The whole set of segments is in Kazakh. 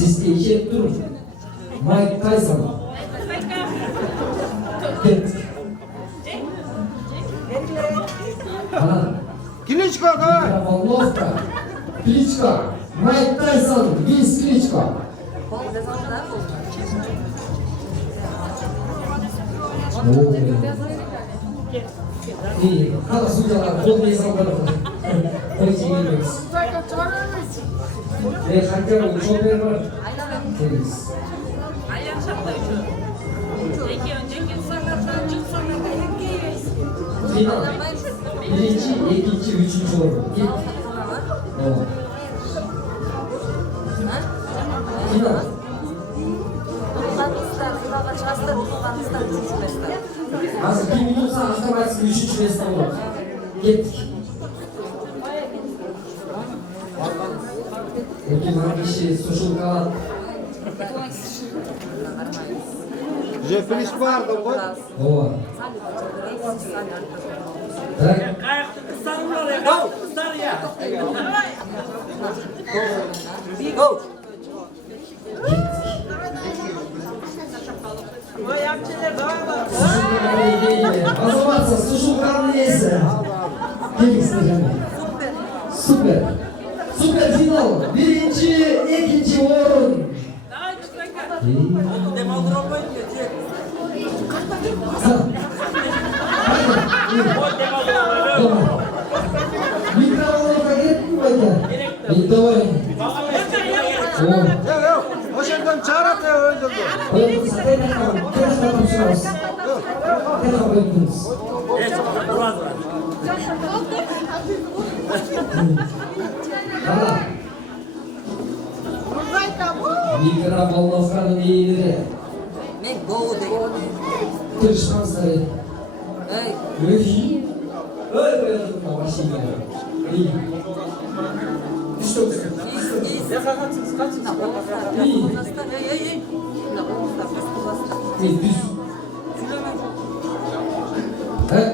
Sizge işe durun. Mike Tyson. Kettik. Klitschko, давай! Головка. Кличко. Майк Тайсон. Винс Кличко. И хала судьялар қол не салдар. Қой жеңілмеңіз. Хакер шопер бар. Келіңіз. Final. Birinci, ikinci, üçüncü ordu. Git. Tamam. Final. Hazır 1 minut sonra Ankara üçüncü mesle olur. Gittik. Peki hangi şey? Social kalan. Жефриш бар, да ғой? Ова. Так. Азаматса, сушулканын есі. Келіңіздер және. Супер. Супер финал. Birinci, ikinci орын. Микрофонға кеттің бе екен? Давай. Ошондон чыгарат өйдөрдү. Микрофонның иелері. Мен гоу деген. Тырышқансыздар еді. Ой, оятырма машина. Что ты? Düz. He?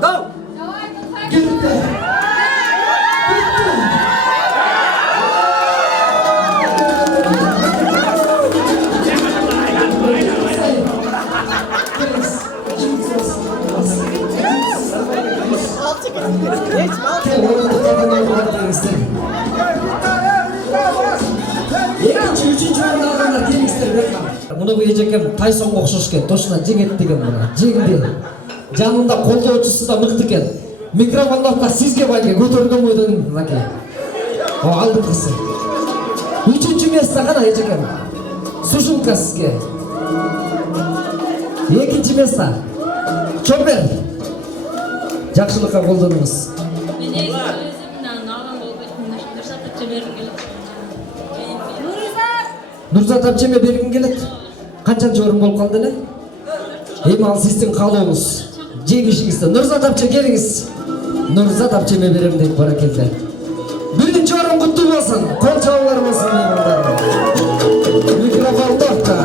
Go! Gitti. Екінші, үшінші орын алғандар келіңіздер бекем. Мұны бұл ежекем Тайсонға ұқсас екен, тосына жеңет деген мұны. Жеңді. Жанында қолдаушысы да мықты екен. Микрофондақта сізге байке көтерген ойдан лаке. Алды қысы. Үшінші место қана ежекем. Сушилка сізге. Екінші место. Чопер. Жақшылыққа қолданыңыз. Нұрзат әпчеме бергім келеді. Қаншанчы орын болып қалды не? Ал сіздің қалуыңыз. Жеңішіңізді. Нұрзат әпче келіңіз. Нұрзат әпчеме берем деп бара келді. Бірінші орын құтты болсын. Қол чаулар болсын меймандар. Микрофондақта.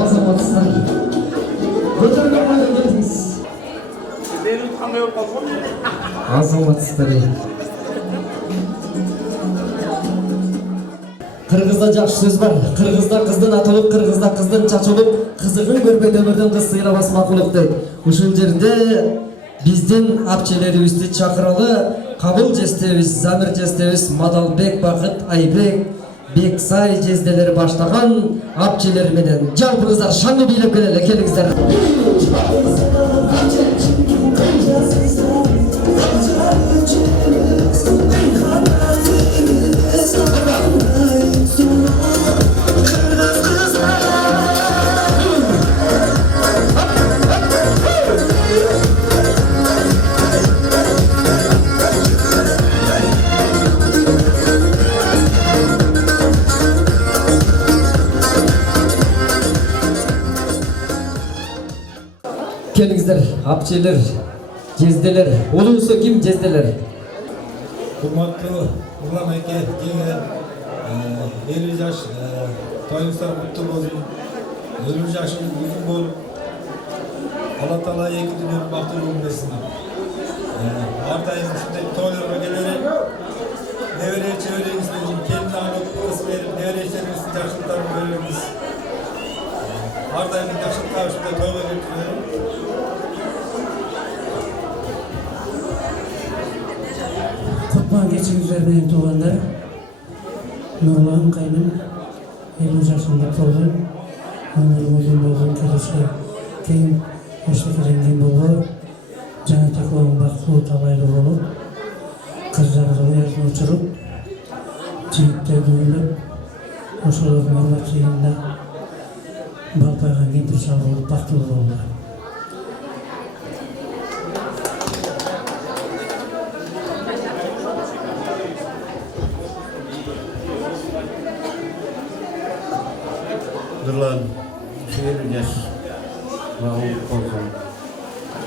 Азаматсыздар. Көтерген ойдан келдіңіз. Азаматсыздар. Қырғызда жақсы сөз бар. Қырғызда қыздың атылып, қырғызда қыздың чачылып, қызығын көрмей өмірдің қыз сыйламас мақұлық дейді. Ушул жерде биздин апчелерибизди чакыралы, кабыл жестебиз, Замир жестебиз, Мадалбек, Бакыт, Айбек, Бексай жезделери баштаган апчелер менен жалпыңыздар шаңы бийлеп келели, келиңиздер. Келіңіздер, апчелер, жезделер, олуысы ким жезделер? Құрматты Ұлан әке келген 50 жаш тойыңыздар құтты болсын. 50 жашыңыз uzun болып, Алла Тағала екі дүниені бақытты болсын. Ар дайым ушундай тойлорго келерек небере чебереңиздин келин алып кыз берип небере чебереңиздин жакшылыктарын көрөбүз. Ар дайым жакшылыкка ушундай тойго келип Kutman geçiğizler benim tuğanlar. Nurlan kayным 50 yaşında toğun. Ömür uzun bolğun kelişe keng eşliklenген bolğu. Жана tekon бактылуу табайлуу болуп, кыздарды оязын учуруп, жигиттерди үйлөп, ошолордун урмат жыйынында балпайган кемпир шал болуп бактылуу болду. Nurlan, 50 yaş mağlup olsun.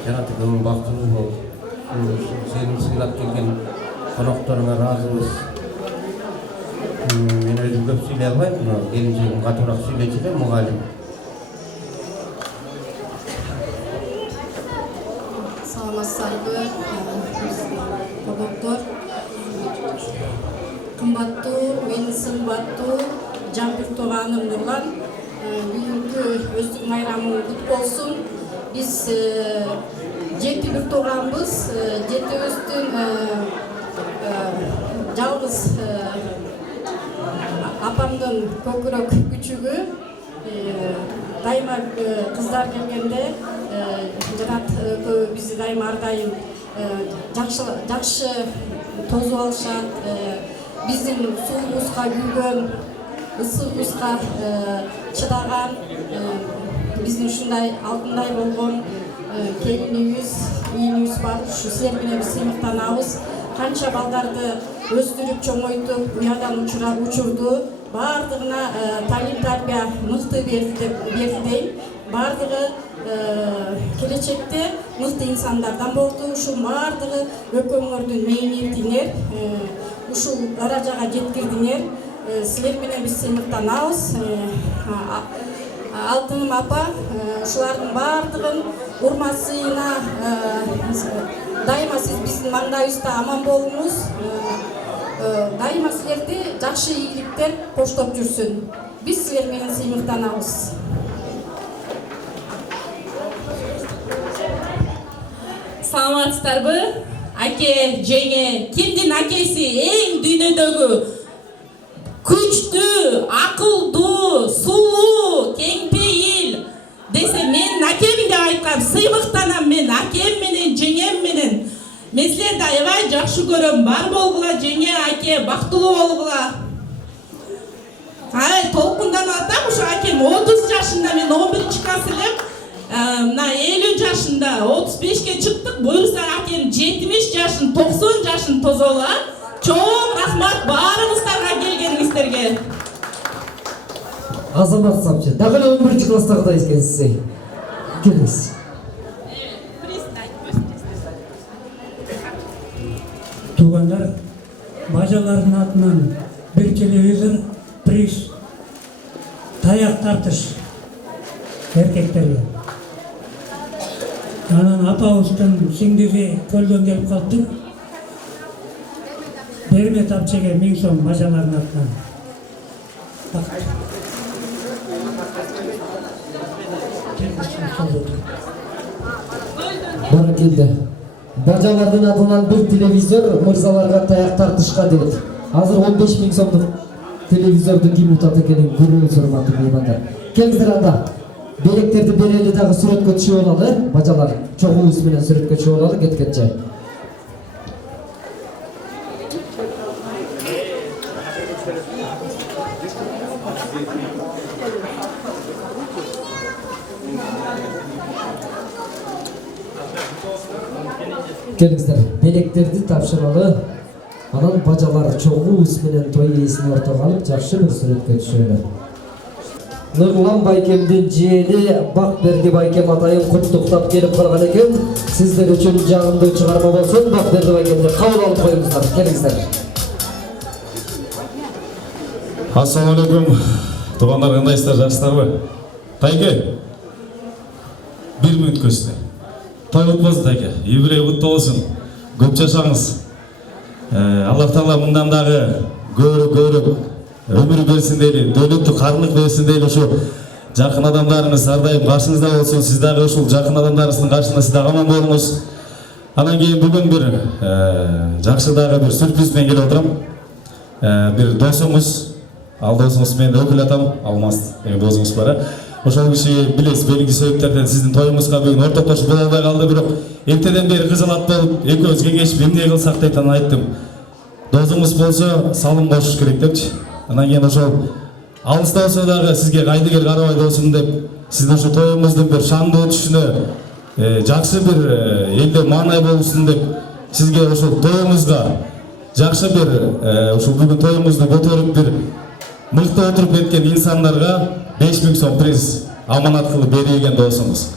Janаты көңүл бактылуу бол. Сени сыйлап келген конокторуңа ыраазыбыз. Мен өзүм көп сүйлөй албайм, келинчегим катуураак сүйлөчү эле мугалим. Саламатсыздарбы, коноктор. Кымбаттуу, менин сымбаттуу Жампир тууганым Нурлан. Бүгүнкү өздүк майрамың кут болсун. Biz 7 bir toğanbız, 7'üstün жалгыз апамдын көкүрөк күчүгү дайыма кыздар келгенде жанат бизи дайыма ар дайым жакшы тозуп алышат, биздин суубузга күйгөн, ысыбызга чыдаган, биздин ушундай алтындай болгон келинибиз, ийинибиз бар. Ушу силер менен биз сыймыктанабыз. Канча балдарды өстүрүп, чоңойтуп, уядан учурду. Бардыгына талим тарбия мыкты берди дейм. Бардыгы келечекте мыкты инсандардан болду. Ушул бардыгы өкмөрдүн мээниетиңер, ушул даражага жеткирдиңер. Силер менен биз сыймыктанабыз. Алтыным апа, ушулардын бардыгын урматсыйына дайыма сиз биздин маңдайыбызда аман болуңуз. Дайыма силерди жакшы ийгиликтер коштоп жүрсүн. Биз силер менен сыймыктанабыз. Саламатсыздарбы? Аке, жеңе, кимдин акеси эң дүйнөдөгү күчтүү, акылдуу, сулуу, кеңпейил десе мен акем деп айткам. Сыймыктанам мен акем менен, жеңем менен. Мен силерди аябай жакшы көрөм. Бар болгула жеңе, аке, бактылуу болгула. Толкунданып атам, ушу акем 30 жашында, мен 11-класс элем. Мына 50 жашында 35ке чыктык. Буюрса акем 70 жашын, 90 жашын тозола. Чоң рахмат баарыңыздарга келгениңиздерге. Азамат Сапчы, дагы 11-класстагыдай экенсиз. Келиңиз. Туғандар, бажалардың атынан bir телевизор, приз, таяқ тартыш еркектерге. Анан апабыздын сиңдиги көлдөн келип калды. Берме тапчеге 1000 сом бажалардың атынан. Бары келди. Бажалардын атынан bir телевизор мырзаларга таяк тартышка дейт. Азыр 15.000 сомдук телевизорду ким утат экенин көрөбүз, урматтуу меймандар. Келиңиздер анда. Белектерди берели дагы сүрөткө түшүп алалы, бажалар чогуубуз менен сүрөткө түшүп алалы кеткенче. Келиңиздер, белектерди тапшыралы. Анан бажалар чогуубуз менен той ээсин ортого алып, жакшы бир сүрөткө түшөлү. Нурлан байкемдин жээни Бакберди байкем атайын куттуктап келип калган экен. Сиздер үчүн жагымдуу чыгарма болсун. Бакберди байкемди кабыл алып коюңуздар. Келиңиздер. Ассаламу алейкум. Туугандар, кандайсыздар, жакшысыздарбы? Тайке. 1 мүнөт көстү. Той отпозду Тайке. Юбилей куттуу болсун. көп жашаңыз. Аллах Таала мындан дагы көрүп өмүр берсин дейли, дөлөттү карындык берсин дейли. Ошо жакын адамдарыңыз ар дайым каршыңызда болсун. Сиз дагы ушул жакын адамдарыңыздын каршысында сиз дагы аман болуңуз. Анан кийин бүгүн бир жакшы дагы бир сюрприз менен келип отурам. Бир досуңуз, ал досуңуз менин өкүл атам, Алмаз деген досуңуз бар. Ошол киши билесиз, белгилүү себептерден сиздин тоюңузга бүгүн ортоктошуп боло албай калды, бирок эртеден бери кызалат болуп, экөөбүз кеңешип эмне кылсак деп анан айттым. Досуңуз болсо салым кошуш керек депчи. Анан кийин ошол алыста болсо дагы сизге кайдыгер карабай досум деп, сиздин ошо тоюңуздун бир шаңдуу өтүшүнө жакшы бир элде маанай болушун деп, сизге ошол тоюңузга жакшы бир ушул бүгүн тоюңузду көтөрүп бир мыкты отуруп кеткен инсандарга 5000 сом приз аманат кылып берген досуңуз.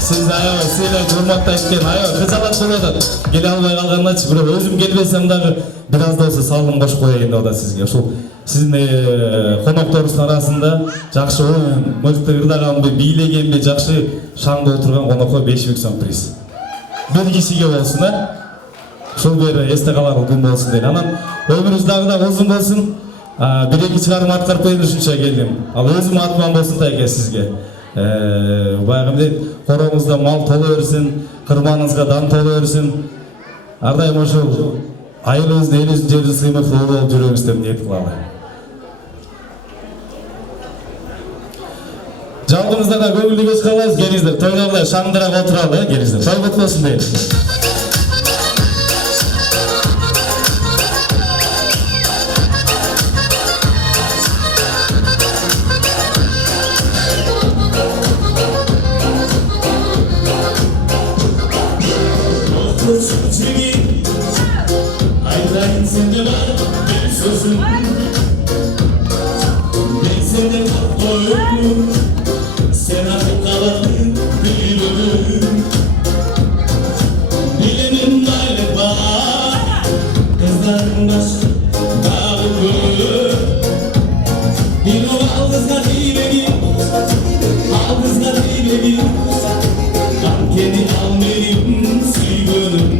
Сизди аябай сыйлайт, урматтайт экен, аябай кызалат болуп атат. Келе албай калганначы, бирок өзүм келбесем дагы бир аз да болсо салым кошуп коеюн деп атат сизге. Ушул сиздин конокторуңуздун арасында жакшы оюн, мыкты ырдаганбы, бийлегенби, жакшы шаңда отурган конокко 5000 сом приз. Бир кишиге болсун, ушул бир эсте каларлык күн болсун дейт. Анан өмүрүңүз дагы узун болсун. Бир-эки чыгарма аткарып коеюн ушунча келдим. Ал өзүм атман болсун тайке сизге. Баягы короңузда мал толо берсин, кырманыңызга дан толо берсин. Ар дайым ошол айылыбыздын, элибиздин жерибиздин сыймыктуу болуп жүрөбүз деп ниет кылалы. Жалпыңызда да көңүлдүү кеч калабыз. Келиңиздер, тойлорда шаңдырак отуралы, келиңиздер. Той кут болсун дейт. Aytayın sende var bir sözüm, ben senden korkmuyorum, sen artık kaladın bir ölüm. Bilenin aile var, kızların başı dağlı gölü. Bir o aldızlar dilegi, aldızlar dilegi, kan kedi al benim suygunum.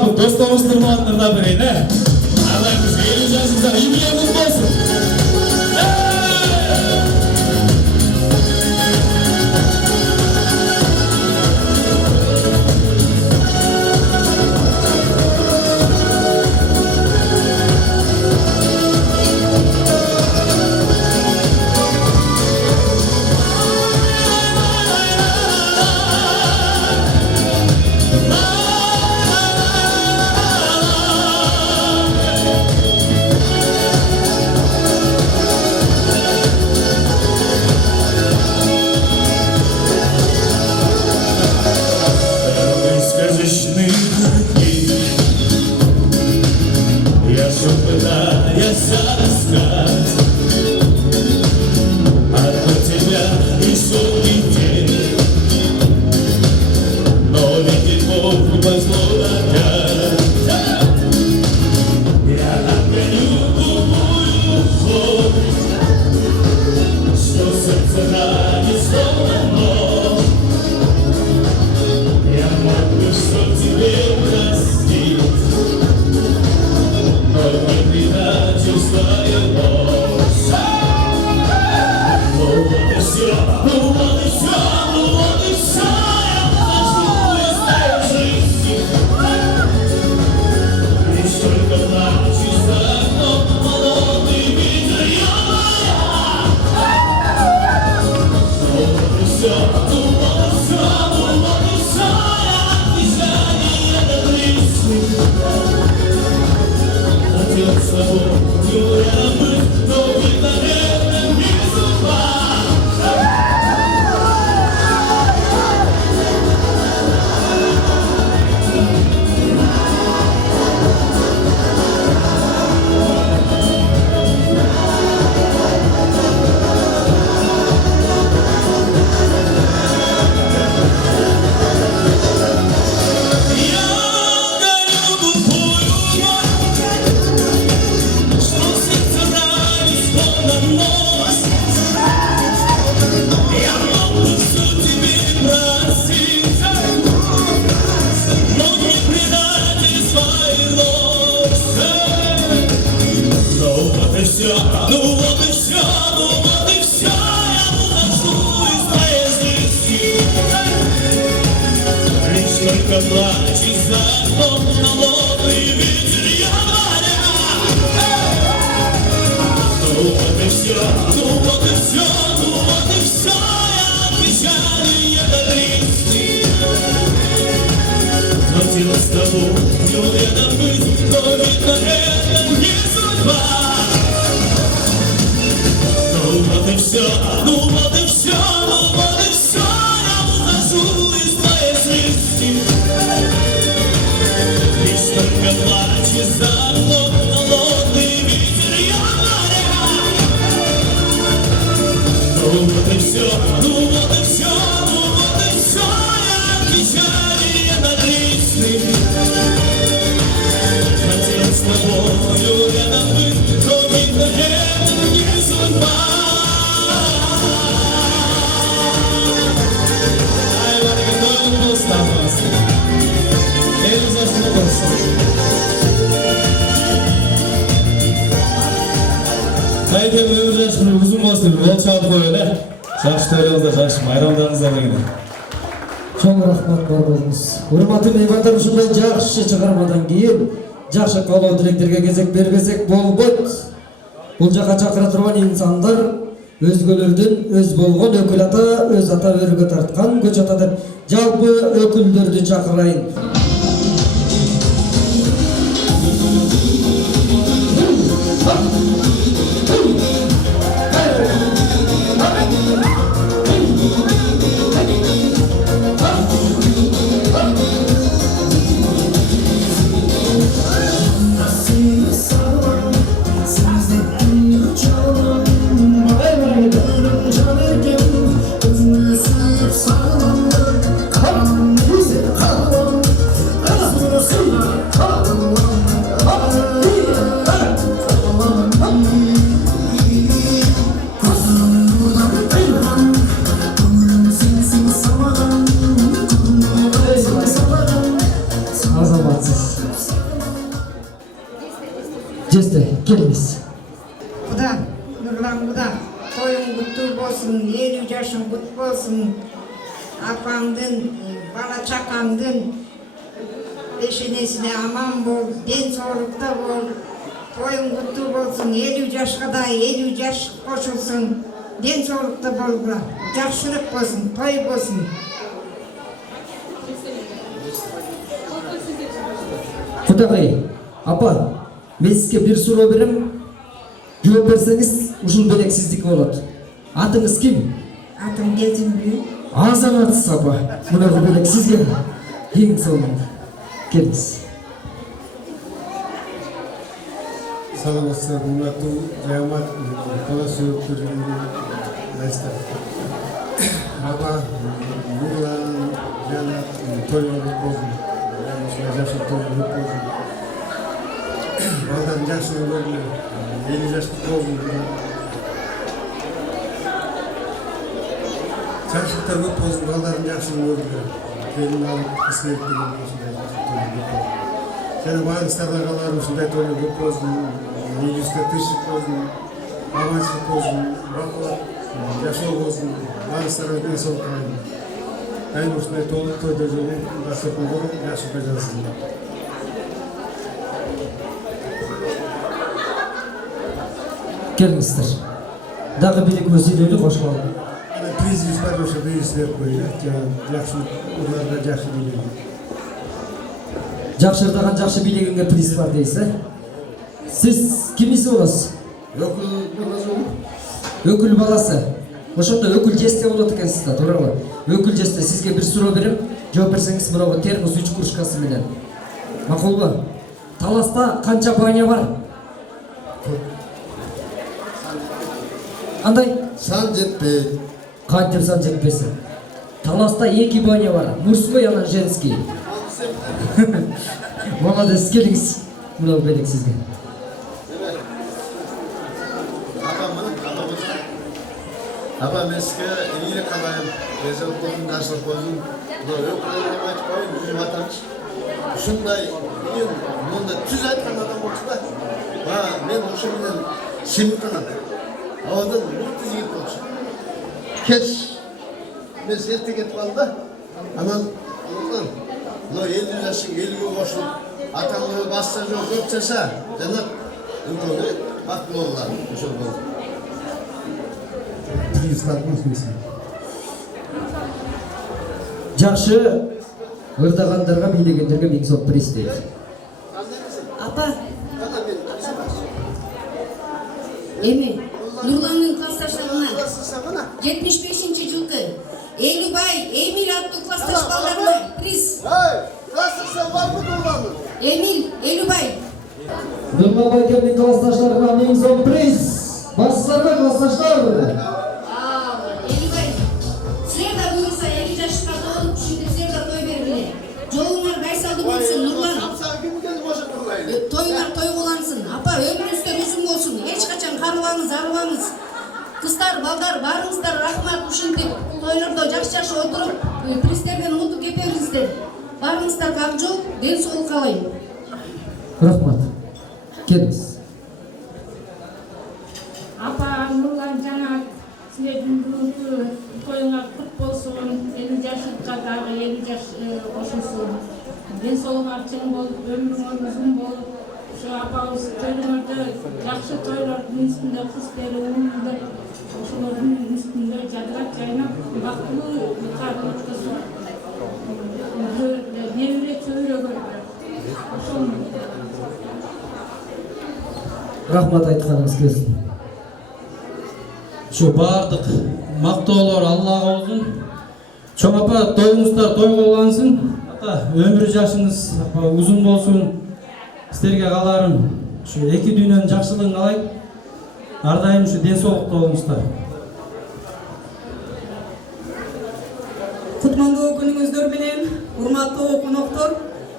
жалпы достарыбыздын атынан берейин, Ағайымыз 50 жасыңызда юбилейіңіз болсын. Чоң рахмат бар болуңуз. Урматтуу меймандар, ушундай жакшы чыгармадан кийин жакшы каалоо тилектерге кезек бербесек болбойт. Бул жака чакыра турган инсандар өзгөлөрдүн өз болгон өкүл ата, өз ата өргө тарткан көч ата деп жалпы өкүлдөрдү чакырайын. Келиңиz. Құда, Нұрлан құда, тойың құтты болсын, 50 жашың құт болсын, апаңдың, бала чақаңдың пешенесіне аман бол, ден соғылықта бол, тойың құтты болсын, 50 жашқа да 50 жаш қосылсын, ден соғылықта бол, жақсылық болсын, той болсын. Құдағай, апа, мен сізге бір сұрау берем. Жооп берсеңиз, ушул белек сиздики болот. Атыңыз ким? Атым Келтинбүй. Азаматсыз апа. Мынагы белек сизге. Ең соңында. Келиңиз. Саламатсыздар, урматтуу жаамат, бала сүйөктөр, дайстар. Апа, Нурлан жана тойлор болсун. Жашыл тойлор болсун. Балдарын жакшы көргүлө. 50 жашты болсун. Жакшылыктар көп болсун, балдарын жакшы көргүлө. Келин алып, исмелик деген ушундай тойлор көп болсун. Жана баарыңыздардын агалар ушундай тойлор көп болсун. Үйүңүздө тынчтык болсун, аманчылык болсун, бакылап жашоо болсун. Баарыңыздарга ден соолук каалайм. Айым ушундай тойдо жүрүп, дастархан коюп, жакшы бажарасыздар. Келиңиздер. Дагы билекибиз үйлөйлү кошулалы. Ana priziz бар, ошо приз берип коюп, жакшы урларга жакшы билет. Жакшырдаган жакшы билегиңе приз бар дейсиз, э? Сиз кимиси болосуз? Өкүл баласы. Ошондо өкүл жесте болот экенсиз да, туурабы? Өкүл жесте сизге бир суроо берем. Жооп берсеңиз, мынау термос 3 кружкасы менен. Макулбу? Таласта канча баня бар? Андай? Сан жетпейт. Кантип сан жетпесин? Таласта 2 баня бар. Мужской, анан женский. Молодец, келиңиз. Мынау белек сизге. Апа, мен сізге игілік қалайым. Денсаулық болсын, жақсылық болсын. Мына өкілдерге айтып қойын, bizim атамыз. Ушундай, мында түз айтқан адам болса да, мен ошо менен сыйлықтанам. Ауадан мықты жігіт болчу. Кеш, мен ерте кетіп қалдым да, анан Нұрлан, мына 50 жашың 50-ге қосылып, атаңды баста жоқ көп жаса, жанап, үлкені бақытты болғылар. Ошо болды. Жакшы ырдагандарга, бийлегендерге 1000 сом приз дейт. Апа. Эми Нурландын классташтарына 75-жылкы Элюбай, Эмиль аттуу классташ балдарына приз. Классташтар барбы Нурландын? Эмиль, Элюбай. Нурлан байкемдин классташтарына 1000 сом приз. Бассыздарбы классташтар? Элюбай, силер да буюрса 50 жашка толуп, ушинтип силер да той бергиле. Жолуңар байсалдуу болсун, Нурлан. Тоюңар той болансın. Апа, өмүрүңүздөр uzun болсун. Эч качан карыбаңыз, арыбаңыз. Кыздар, балдар, баарыңыздар рахмат, ушинтип тойлордо жакшы отуруп, пристерден умуттук кепебиздер. Баарыңыздарга ак жол, ден соолук каалайм. Рахмат. Келиңиз. Апа, Нурлан жана силердин бүгүнкү тоюңар кут болсун, 50 жашка дагы 50 жаш кошулсун. Ден соолугуңар чың болуп, өмүрүңөр uzun болуп, ошо апабыз тойлордо жакшы тойлордун үстүндө кыз берип, умундап, ошолордун үстүндө жадырап жайнап, бактылуу карын өткөзүп, небере чөйрөгө ошону. Рахмат айтканыңыз келсин. Şu бардык мактоолор Аллага болсун. Чоң апа, тоюңуздар тойго улансın. Ата, өмүр жашыңыз uzun болсун. Силерге кааларым, şu эки дүйнөнүн жакшылыгын каалайм. Ар дайым şu ден соолукта болуңуздар. Кутмандуу күнүңүздөр менен, урматтуу коноктор,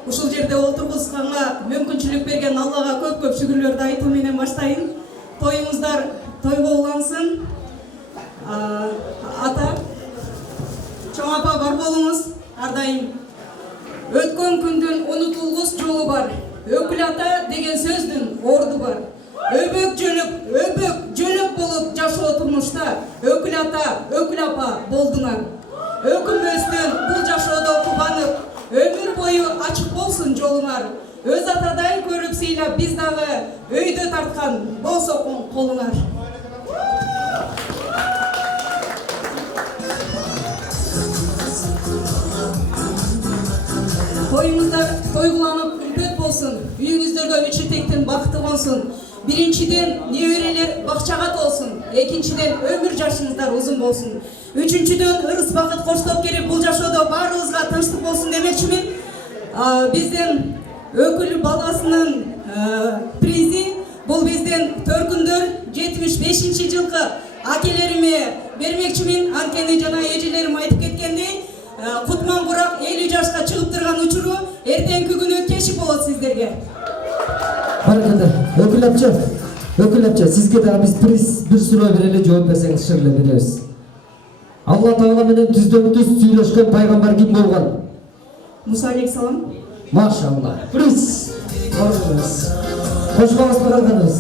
ушул жерде отургузганга мүмкүнчүлүк берген Аллага көп-көп шүгүрлөрдү айтуу менен баштайын. Тоюңуздар тойго улансın. Ата, чоң апа бар болуңуз, ар дайым. Өткөн күндүн унутулгус жолу бар. Өкүл ата деген сөздүн орду бар. Öbök jölök bolup жашоо турмушта өкүл ата, өкүл апа болдуңар. Өкүнбөстөн бул жашоодо кубанып, өмүр бою ачык болсун жолуңар. Өз атадай көрүп сыйлап биз дагы өйдө тарткан болсокун колуңар. Toyunuzlar toygulанып үлпөт болсун, үйүңүздөргө үч этектин бакыты консун. Биринчиден небереler бакчага толсун, экинчиден өмүр жашыңыздар узун болсун. Үчүнчүдөн ырыс бакыт коштоп келип бул жашоодо баарыбызга тынчтык болсун демекчимин. Биздин өкүл баласынын призи бул биздин Төркүндөр 75-жылкы акелериме бермекчимин. Анткени жана эжелерим айтып кеткендей, Кутман Курак 50 жашка чыгып турган учуру эртеңки күнү кешип болот сиздерге. Баракалла. Өкүл апча, сизге дагы биз приз бир суроо берели, жооп берсеңиз шырлы беребиз. Алла Таала менен түздөн-түз сүйлөшкөн пайгамбар ким болгон? Муса алейхиссалам. Машалла. Приз. Кош баласына калганыбыз.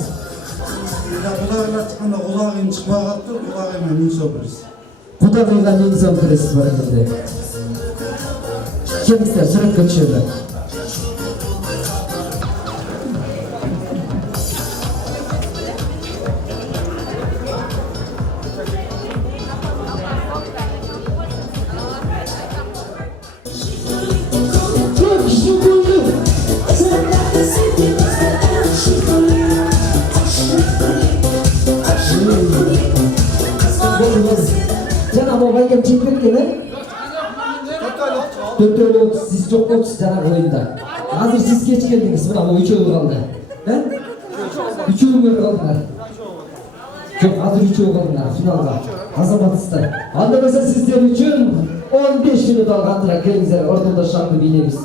Кудайга чыкканда кудагым чыкпай калыптыр, кудагыма 1000 сом приз. Кудайга 1000 сом приз баракалла. Келиңиздер, сүрөткө түшөлү. Жана могай кем чек кеткен, Төртөөлүү сиз жок болчусуз жана оюнда. Азыр сиз кеч келдиңиз, мына бул үчөө калды. Үчөө калдыңар. Жок, азыр үчөө калдыңар финалга. Азаматсыздар. Анда болсо сиздер үчүн 15 мүнөт алгандыра келиңиздер, ортодо шаңды бийлейбиз.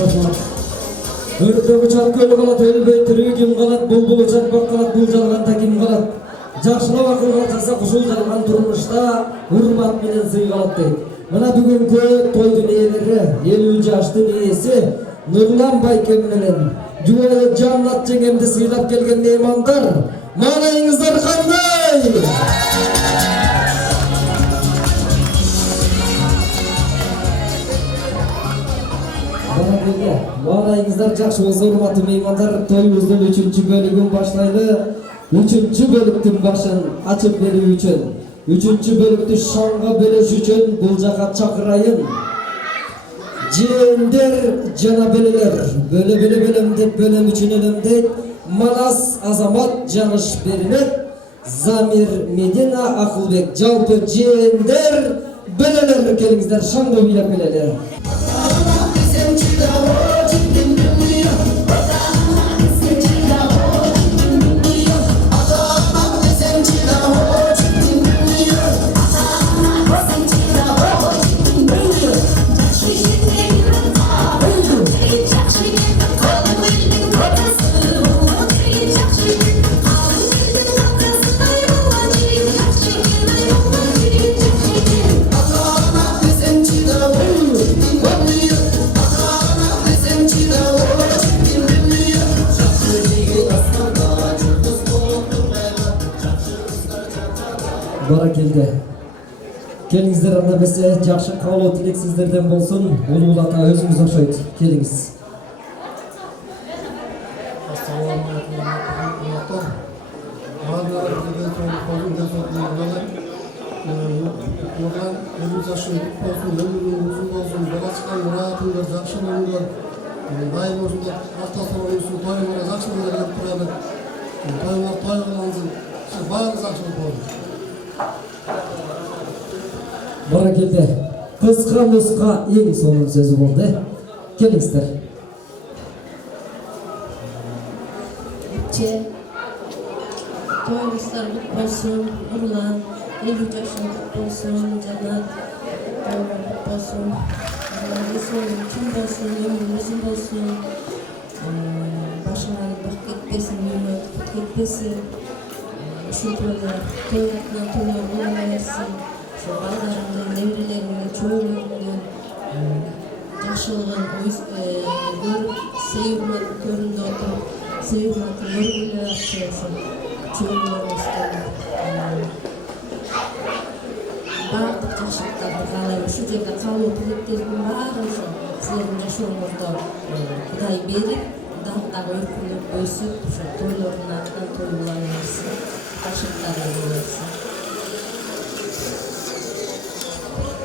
Рахмат. Өрттөгү чаркөлү калат, өлбөй тирүү ким калат, булбулу чакпак калат, бул жалганда ким калат? Жакшылап акыл калтырсак ушул жалган турмушта урмат менен сый калат дейт. Мына бүгүнкү тойдун ээлери 50 жаштын ээси Нурлан байкем менен Жубайы Жаннат жеңемди сыйлап келген меймандар, маанайыңыздар кандай? Маанайыңыздар жакшы болсо, урматтуу меймандар, тоюбуздун 3-чү бөлүгүн баштайлы. 3-чү бөлүктүн башын ачып берүү үчүн, 3-чү бөлүктү шаңга бөлөш үчүн бул жака чакырайын. Жээндер жана бөлөлөр, бөлөм деп бөлөм үчүн элем дейт. Манас Азамат Жаныш Бермек, Замир Медина Акылбек. Жалпы жээндер бөлөлөр, келиңиздер шаңды бийлеп келели. Бара келди. Келиңиздер, анда эмесе жакшы кабыл тилек сиздерден болсун. Улуу ата өзүңүз окшойт. Келиңиз. Бара келди. Кыска муска эң сонун сөзү болду. Келиңиздер. Toyunuzlar kutlu olsun, Nurlan, 50 yaşın kutlu olsun, Cennet, toyunlar kutlu olsun, Resul'ün tüm olsun, ömrünüzün olsun, başına bak gitmesin, yürüme tut gitmesin, şu toyunlarla toyunlar olamayasın, şu ballarından, nevrilerinden, çoğullarından, yaşılığın, sevgiler göründü oturup, sevgilatın yorgunluğu açıyorsun. Çoğunlarımızdan bardық жақсылықтарды қалаймын. Şu жерде қалу тілектердің барын сіздердің жашауыңызда Құдай беріп, дағы өркіліп, өсіп, тойлардың артынан тойлай берсін, жақсылықтары болсын.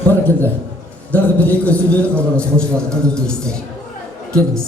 Бара келді. Дағы бір екі сөйлер қалғаныз қошылады, қандай дейсіздер? Келіңіз.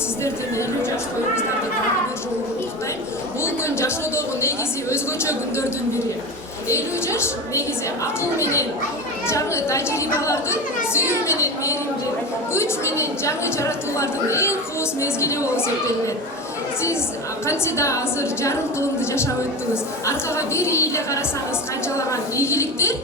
Сіздерден 50 жаш тойыңыздарды тағы бір жолы құттықтаймын. Бұл күн жашоодогу негизи өзгөчө күндөрдүн бири. 50 жаш негизи акыл менен жаңы тажрыйбалардын, сүйүү менен мээримдик, күч менен жаңы жаратуулардын эң кооз мезгили болуп эсептелет. Сиз кантсе да азыр жарым кылымды жашап өттүңүз. Аркага бир ийиле карасаңыз канчалаган ийгиликтер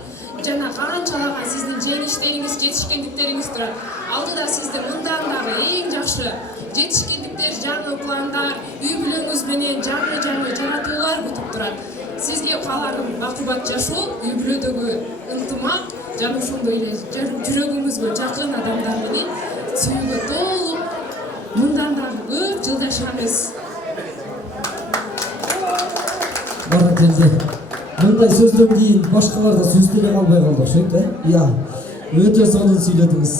жана канчалаган сиздин жеңиштериңиз, жетишкендиктериңиз турат. Алдыда сизди мындан дагы эң жакшы жетишкендиктер, жаңы пландар, үй бүлөңүз менен жаңы жаратуулар күтүп турат. Сизге кааларым бакубат жашоо, үй бүлөдөгү ынтымак жана ошондой эле жүрөгүңүзгө жакын адамдар менен сүйүүгө толуп, мындан дагы көп жыл жашаңыз. Бара келди. Мындай сөздөн кийин башкалар да сөз деле калбай калды окшойт, Иә, өтө сонун сүйлөдүңүз.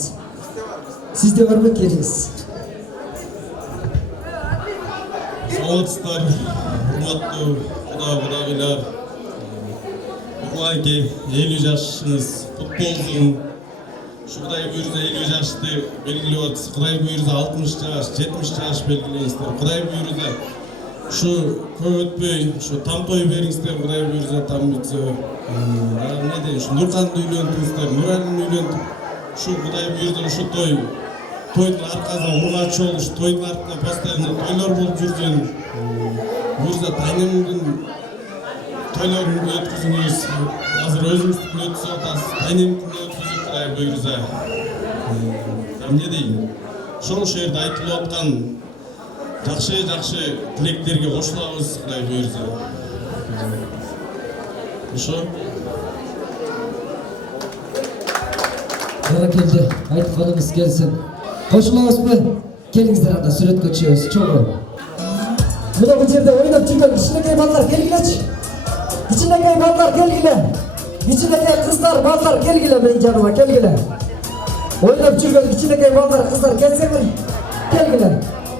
Сизде барбы, келиңиз. Саламатсыздар, урматтуу кудагыйлар. Куанки 50 жашыңыз кут болсун. Şu Құдай бұйырса 50 жашты белгілеп жатсыз. Құдай бұйырса 60 жаш, 70 жаш белгілейсіздер. Құдай бұйырса Şu көп өтпөй, şu tam toy бериңиздер, Кудай буйрса там бүтсө. Не дейин, şu Нурканды үйлөндүңүздөр, Нуралины үйлөндүк. Şu Кудай буйрса şu тойдун аркасынан ургач болуп, тойдун артынан постоянно тойлор болуп жүргөн. Буйрса тайнемдин тойлорун өткүзүңүз. Азыр өзүңүздүн өткүзүп атасыз. Тайнемдин өткүзүп Кудай буйрса. Не дейин? Ошол жерде айтылып аткан жакшы тилектерге кошулабыз, Кудай буйрса. Ошо. Баракелде, айтканыңыз келсин. Кошулабызбы? Келиңиздер анда сүрөткө чыгабыз, чогуу. Мына бул жерде ойноп жүргөн кичинекей балдар келгилечи. Кичинекей балдар келгиле. Кичинекей кыздар, балдар келгиле менин жаныма, келгиле. Ойноп жүргөн кичинекей балдар, кыздар келсеңер, келгиле.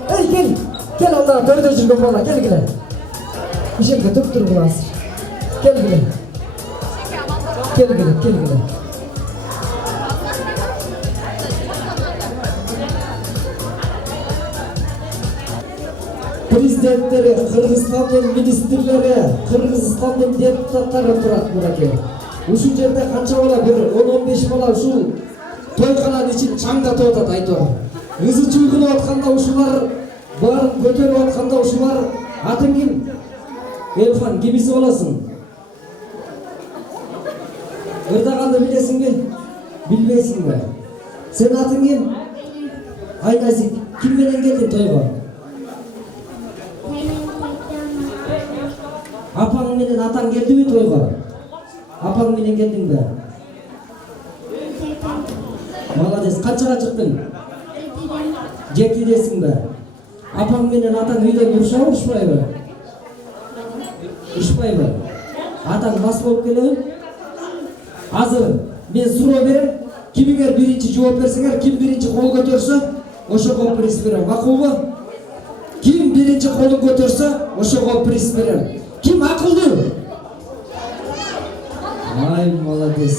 Эй, кел. Кел анда төрдө жүргөн бала, келгиле. Ишенге туруп азыр. Келгиле. Келгиле. Президенттери, Кыргызстандын министрлери, Кыргызстандын депутаттары турат мынакей. Ушул жерде канча бала, бир 10-15 бала ушул тойкананын ичин чаңдатып атат айтор. Ызы чуйгунуп атканда ушулар барын көтөрүп атканда ушулар атың ким? Элхан, кимиси болосуң? Ырдаганды билесиңби? Билбейсиңби? Сен атың ким? Айназик, ким менен келдиң тойго? Апаң менен атаң келдиби тойго? Апаң менен келдиңби? Молодец, канчага чыктың? 7-десиңби? Апаң менен атаң үйдөн урушабы, урушпайбы? Урушпайбы? Атаң мас болуп келеби? Азыр мен суроо берем. Кимиңер биринчи жооп берсеңер, ким биринчи кол көтөрсө, ошого приз берем. Макулбу? Ким биринчи колун көтөрсө, ошого приз берем. Ким акылдуу? Ай, молодец.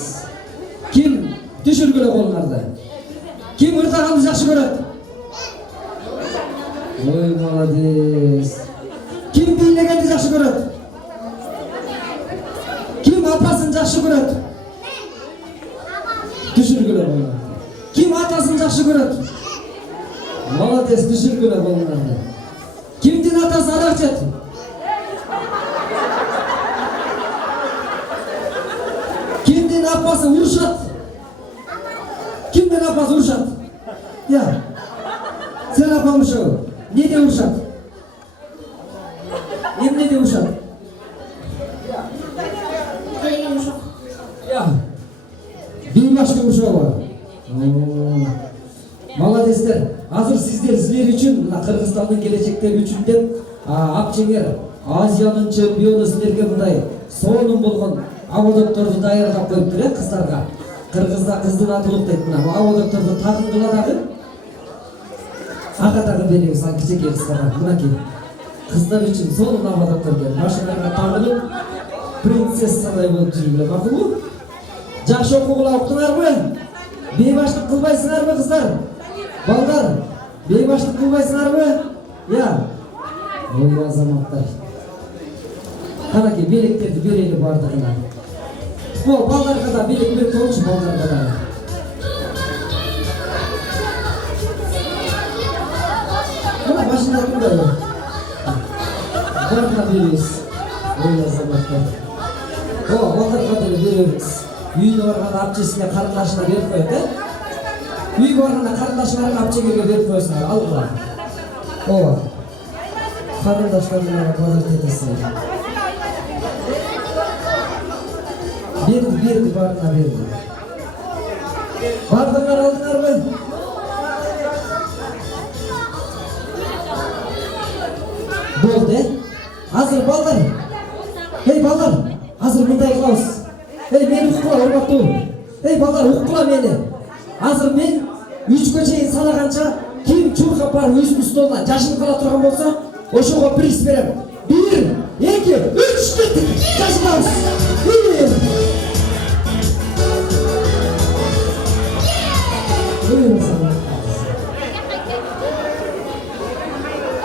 Ким түшүргүлө колуңарды? Ким ырдаганды жакшы көрөт? Ой, молодец. Ким бийлегенди жакшы көрөт? Ким апасын жакшы көрөт? Түшүргүлө колуңарды. Ким атасын жакшы көрөт? Молодец, түшүргүлө колуңарды. Кимдин атасы арак ичет? Кимдин апасы урушат? Кимдин апасы урушат? Я. Сен апаң ошо. Неде урушат? Эмнеде урушат? Я. Бейбашты урушабы? Молодецтер. Азыр сиздер үчүн, мына Кыргызстандын келечектеги үчүн деп Апчеңер Азиянын чемпиону силерге мындай сонун болгон аводокторду даярдап коюптур, кыздарга. Кыргызда кыздын аты улук дейт, мына аводокторду тагындыла дагы. Ага дагы беребиз ал кичинекей кыздарга. Мынакей. Кыздар үчүн сонун аводоктор келди. Машинага тагынып, принцессадай болуп жүргүлө. Макулбу? Жакшы окугула, уктуңарбы? Бейбаштык кылбайсыңарбы, кыздар? Балдар, бейбаштык кылбайсыңарбы? Я. Ой, азаматтар. Канакей, белектерди берели бардыгына. Балдарга да белек берип коюңчу, балдарга да. Мына машина турбайбы? Бардыгына беребиз. Ой, азаматтар. Балдарга деле беребиз. Үйүнө барганда апчесине, карындашына берип коет, Үйгө барганда карындашыңарга Апчеңерге берип коесуңар, алгыла. Ооба. Карындаштарыңарга базар этесиңер. Берди, баарына берди. Бардыңар, алдыңарбы? Болду, Азыр балдар. Эй, балдар, азыр мындай кылабыз. Эй, мени уккула, урматтуу. Эй, балдар, уккула мени. Азыр мен 3-кө чейин санаганча ким чуркап барып өзүнүн столуна жашынып кала турган болсо, ошого приз берем. 1, 2, 3 деп жашынабыз.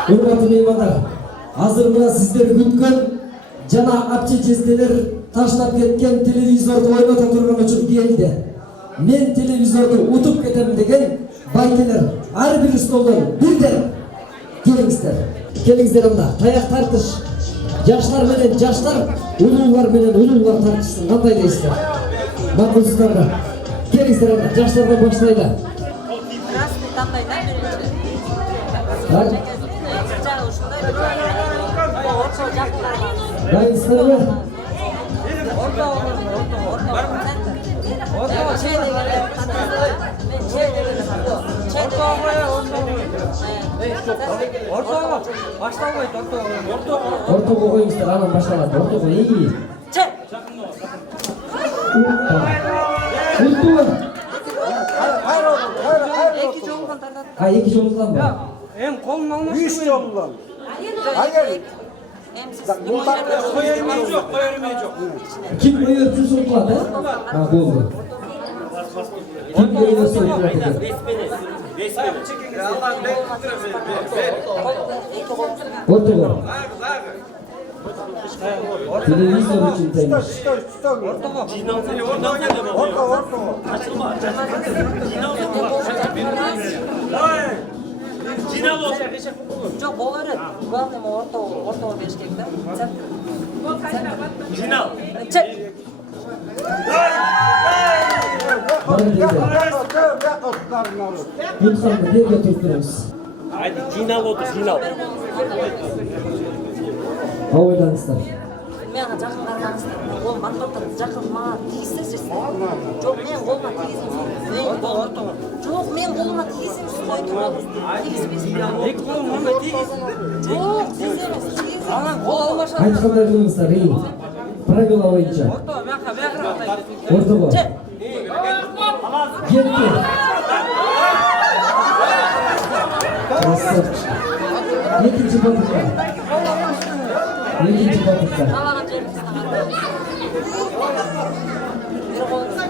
Урматтуу меймандар, Азыр мына сиздер күткөн жана апче-жестелер таштап кеткен телевизорду ойното турган учур келди. Мен телевизорду утуп кетем деген байкелер ар бир столдон бирден келиңиздер. Келиңиздер анда таяк тартыш. Жаштар менен жаштар, улуулар менен улуулар тартышсын. Кандай дейсиздер? Макулсуздарга. Келиңиздер анда жаштардан баштайлы. Красный тандай да беренчи. Дайынсыздарбы? Ортого коюңуздар, анан башталат. Ортого эги. Эки жолундан ба? Эм колун алмаш. 3 жолундан. Kim koyuyorsun soğuklar da? Ha oldu. Kim koyuyor soğuklar da? Orta var. Televizyon için demiş. Жоқ, бол өрет. Главный ортого беріш керек да. Жинал. Чек. Lütfen bir götürürüz. Haydi жинал отыр, жинал. Havaylanızlar. Маған жақын қарағаныңыздар. Ол мотордан жақын маған тигізсеңіз. Жоқ, мен қолыма тигіземін. Жоқ, мен қолыма тигіземіз. Тигізбейсің. Эки колун мына тийгиз. Жоқ, тигіземіз. Анан кол алмашат. Айтқандай қылыңыздар, ей. Правила бойынша. Ортого. Кетті. Красавчик. Екінші батырда. Екінші батырда. Қалаған жеріміз тағады. Bir қолыңыз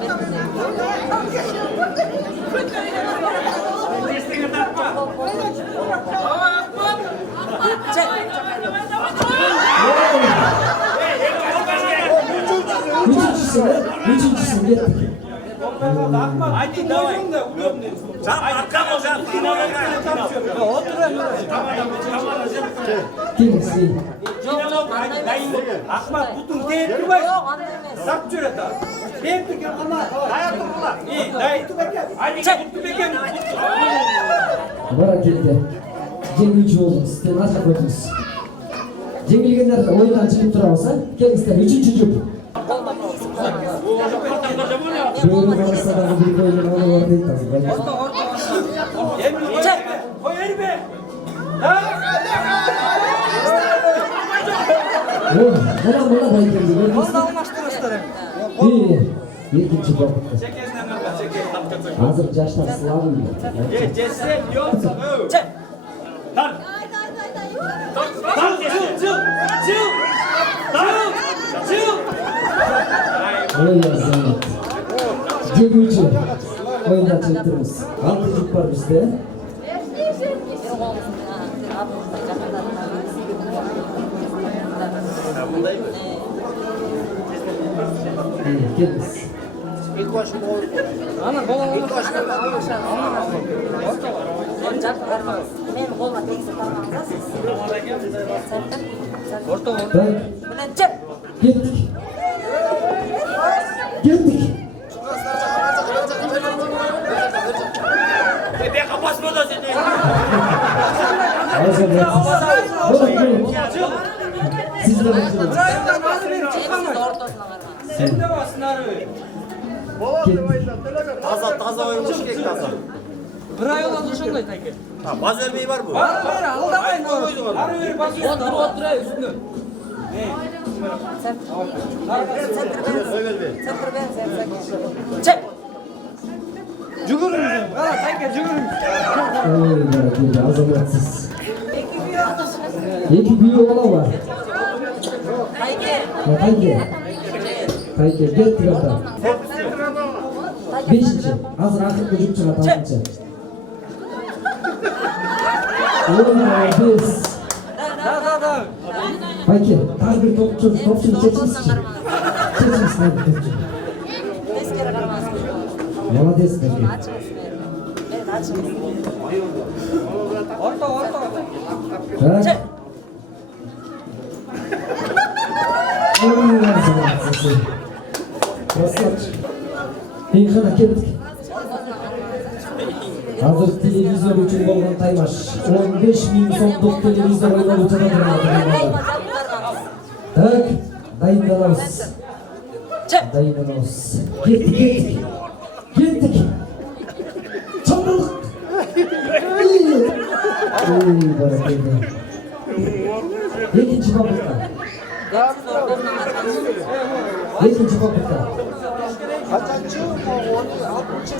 Üçüncüsü gettik. Haydi давай. Kimisi? Ахмат бутун тээп турбай. Сап жүрөт. Тээп турган кана. Даяр тургула. Дай. Haydi бутун бекен. Бара келді. Жеңілші болдыңыз. Сізден аса көтіңіз. Жеңілгендер ойыннан шығып тұра алса, келіңіздер үшінші жұп. Бөйрі қарастадағы бір көйлен оны бар дейді тазы. Қой әрбе. Мұна байкемді көрдіңіз. Қолды алмаштырасыздар. Екінші бақытты. Азыр жаштар сылағын. Жесе, yok. Lan. Ой, азамат. Жегүүчү. Ойындан чыктырмыз. Алты жұп бар бізде. Келіңіз. Анан кол алмаш. Мен қолыма тегізіп барғаныңызда сіз. Ортого. Білен чек. Кеттік. Кеттік. Бек апас болды сен. Сіздер Сен де басынары. Таза ойын керек таза. Bir ay olan ошондой тайке. Баз бермей бар bu. Бар бер, алдамайын. Ары бер баз. Отура үстүнө. Чек. Жүгүрүңүз. Кара тайке жүгүрүңүз. Ой, азаматсыз. Екі бүйі ола бар. Тайке, кеттік ата. Бешінші, азыр ақырғы жүк шығат алтыншы. Ой, бес. Да. Байке, тағы бір топшыны шешіңізші. Шешіңіз тағы бір топшыны. Тескері қарамаңыз. Молодец, Байке. Açыңыз бері. Бері açыңыз. Орта. Так. Красавчик. Eyxana keldik. Hazır televizor uchun bo'lgan taymash. 15.000 so'mlik televizor o'ynaluvchilar bilan. Tak, dayınlanamiz. Dayınlanamiz. Ketdik. Çamurluk. Barakallah. Ikinci babakta.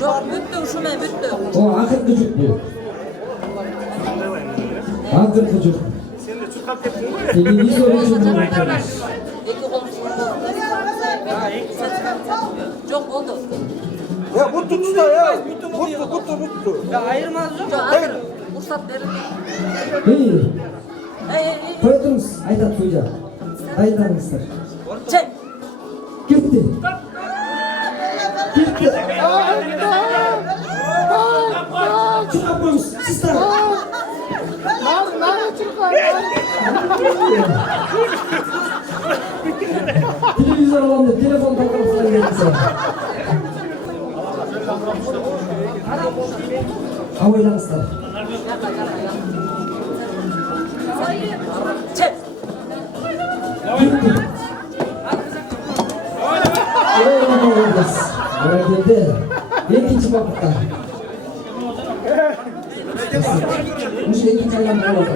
Жоқ, бүтті, ушумен бүтті. O akırkı cüktü. Akırkı cüktü. Televizor için bo'lgan taymash. Екі қолым жоқ болды. Ya bu tutsa ya. Buttu. Ya ayırmaz yok. Жоқ, азыр рұқсат берілді. Қоя тұрыңыз, айтады судья. Дайындалыңыздар. Чек. Кетті. Çıkar koyunuz, siz de. Televizor alalım da telefon takalım falan gelirse. Havaylanızlar. Çek. Bura geldi. İkinci babakta. Muşu ikinci aydan beri oldu.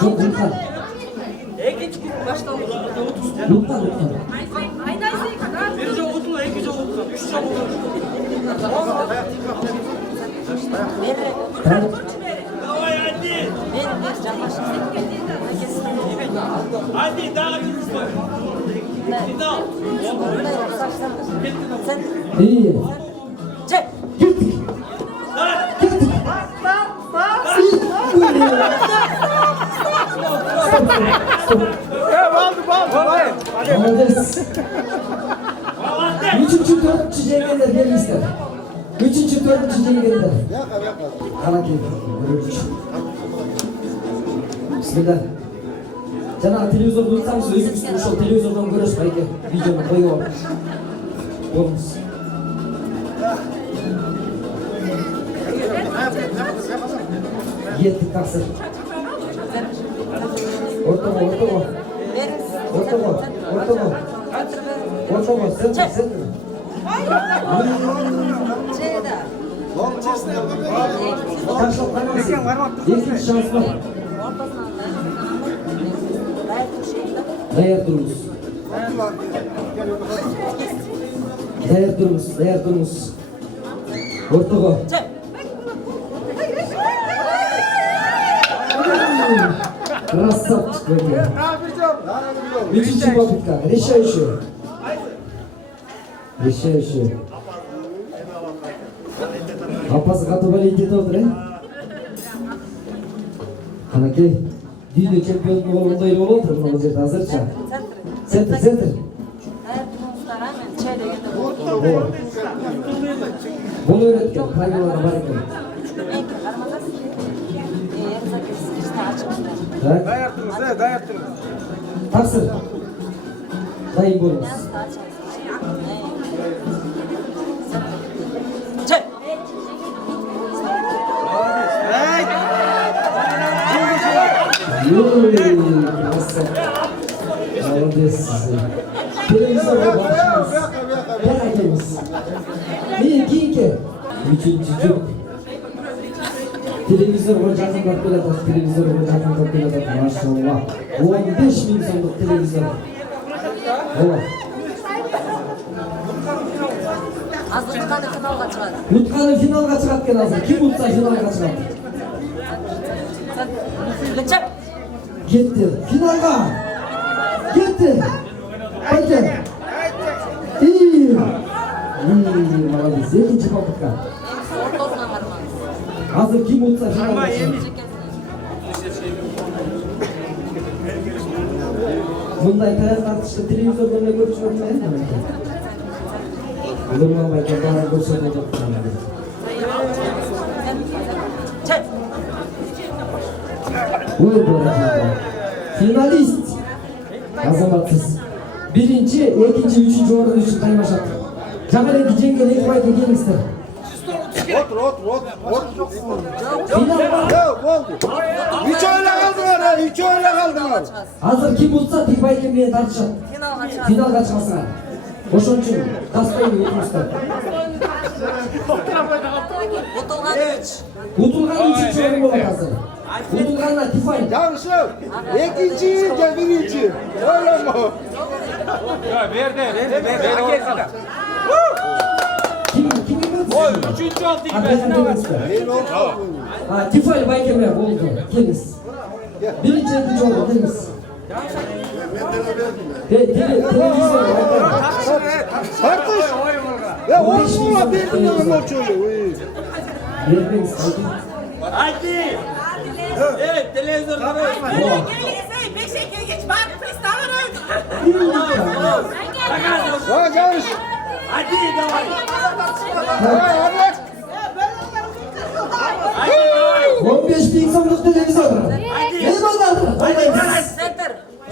Çok lütfen. Lütfen. Bir çok utlu, iki çok utlu, üç çok utlu. Hadi daha İyi. Çek. Gittik. Молодец. Üçüncü, dördüncü cengeler gelmişler. Üçüncü, dördüncü cengeler. Kana geldi. Bismillah. Жаңағы телевизор қойсаңыз өзіңіз ошол телевизордан көресіз байке. Видеоны қойып алып. Болыңыз. Еттік тақсыр. Ортаға. Сен. Taşlap қаймаңыз. Екінші шанс бар. Dayar durunuz. Ortağa. Красавчик böyle. Üçüncü babıtka. Решающий. Апасы қатып әлі етеді отыр, Қанакей, дүйде чемпионның болғандай болып отыр, бұл жерде азырша. Центр. Бұл öğretken, правилаға бар екен. Dayarttınız. Тақсыр. Дайын болыңыз. Çek. Молодец. Televizorga bakışınız. Gel akemiz. Кейінке. Üçüncü cüp. Televizorga жақындап келатат. Машалла. 15.000 сомдық телевизор. Ола. Азырканы финалга чыгат. Утканы финалга чыгат экен азыр. Ким утса финалга чыгат. Чек. Кетти. Финалга. Кетти. Қайты. Молодец. Екінші попытка. Азыр ким утса финалга чыгат. Мындай таяк тартышты телевизордон эле көрүп жатпайбы? Нурман байке баары көрсөтүп жаткан. Ой, финалист. Азаматсыз. Birinci, ikinci, üçüncü orada üçün kaymaşak. Жаңа эле жеңген эки байке келиңиздер. Otur. Final var. Oldu. Üç oyla kaldılar. Азыр ким утса тик байке менен тартышат. Финалга чыгасыңар. Ошон үчүн таспайбы өтүңүздөр. Утулган үчүнчү орун болот азыр. Утулганна Тифай. Yanlışlık. İkinci, birinci. Öyle mi? Verdi. Kim Oy, üçüncü oldu gibi. Тифай байке менен болду. Келиңиz. Birinci, ikinci orун келиңiz. Televizyon. Tartış. Ya olsunlar benim moçolu. Vermeyiz. Haydi. Evet, televizyon karışma. Beşik'e geç bak приставы. Hadi. Hadi давай. Hadi. 15 bin somluk televizyon. Ne oldu?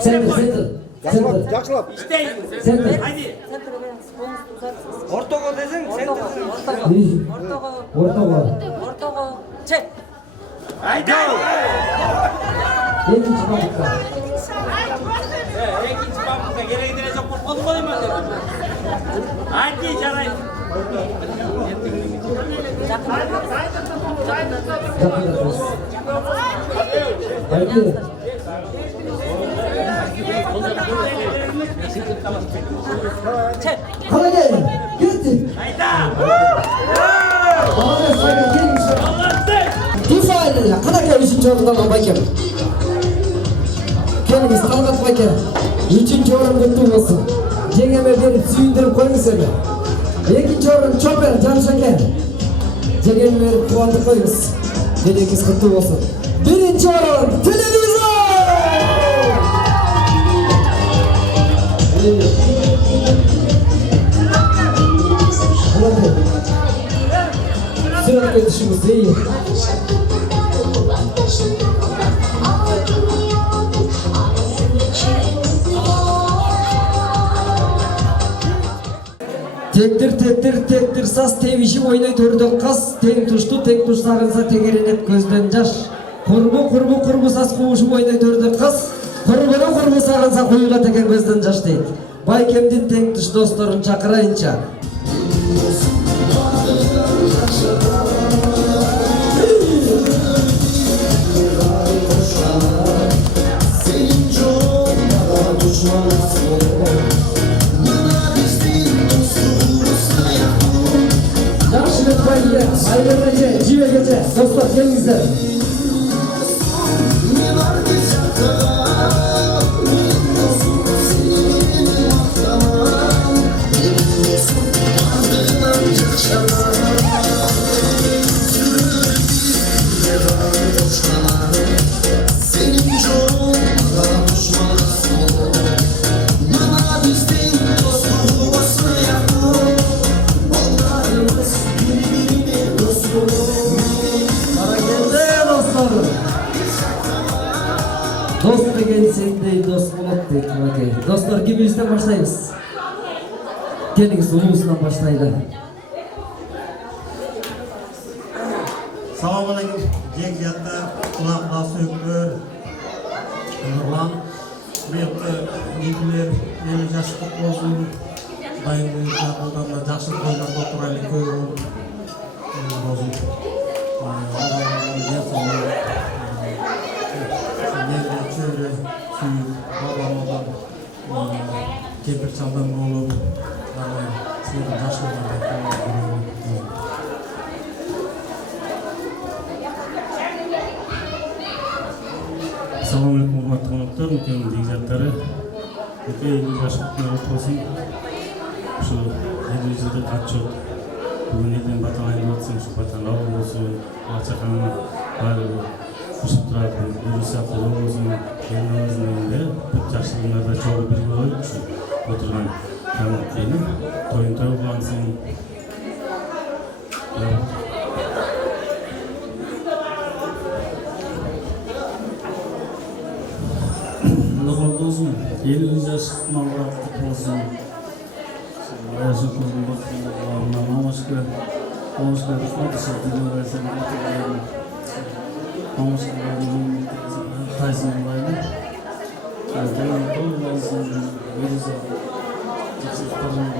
Center. Jaklap. Center. Hadi. Ortogo desin, Ortogo. Çek. Haydi. İkinci balıkta. İkinci babında gene gidecek korkmadı mı? Hadi Caray. Haydi. Kala gel. Gitti. Hayda. Bana söyle gelin şöyle. Tufaylı ya. Kala gel üçüncü orundan baykem. Geliniz Talgat baykem. Üçüncü orun kutlu olsun. Jengeme berip suyundurup koyuңуз эми. Экинчи орун Чопер Жаншакен. Жеңгеме берип кубандык коюңуз. Делегиңиз куттуу болсун. Биринчи орун телевизор. Sürekli düşümüz iyi. Тектир саз тебишип ойной төрдө кас тең тушту тең туш сагынса тегеренет көздөн жаш. Курбу саз куушуп ойной төрдө кас курбу сагынса куюлат экен көздөн жаш дейт. Байкемдин тең туш досторун чакырайынча. Yaxşılık bayıya, ayrıca cive gece, dostlar gelingizler. Dost деген сендей дос болот дейт Макей. Достор кимибизден баштайбыз? Келиңиз улуусунан баштайлы. Салам алейкум. Жеңгеаттар, кулакка сүйүктөр. Нурлан, быйылкы ийгилер, эли жаштык болсун. Дайымкы жакындагы жакшылык ойлордо турайлы көп болсун. Кемпир чалдан болуп, силердин жашоолордо. Assalomu alaykum hurmatli qonaqlar, muhtaram degizlari. Bugun 50 yoshga o'tsin. Shu 50 yilda qatchoq bugun eldan batalayni o'tsin, shu batalov bo'lsin, barcha hamma bari ұшып тұратын өзі сияқты жол болсын еліміздің енді көп жақсылығында жолы бірге қойып отырған тамақтайын тойын той қылғансын нұрлы болсын 50 жас малға құтты болсын аяшы көздің бақытына мамашқа рахмат Tyson Lyman. Dylan Cole was in the videos of Texas President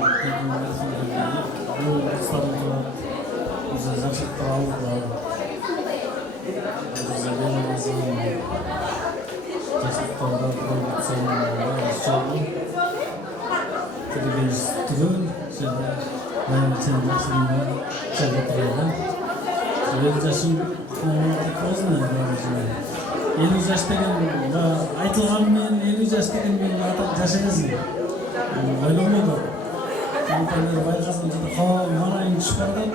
Елу жаш деген айтылғанмен елу жаш деген мен жаш емесін ойламайды сондықтан байқасам марайың түсіп барады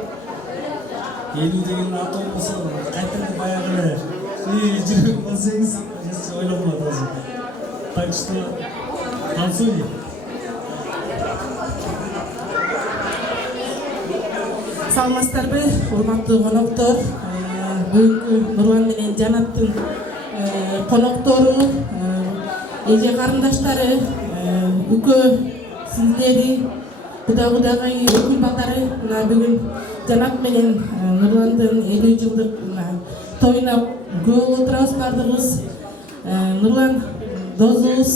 елу деген автобусы қайтадан баяғы жүрек болсаңыз ойламады өзі так что танцуй саламатсыздарбы урматтуу коноктор бүгүнкү Нурлан менен Жанаттын коноктору эже карындаштары үкө сиңдери кудагай өкүл балдары мына бүгүн Жанат менен Нурландын 50 жылдык тоюна күбө болуп отурабыз баардыгыбыз Нурлан досубуз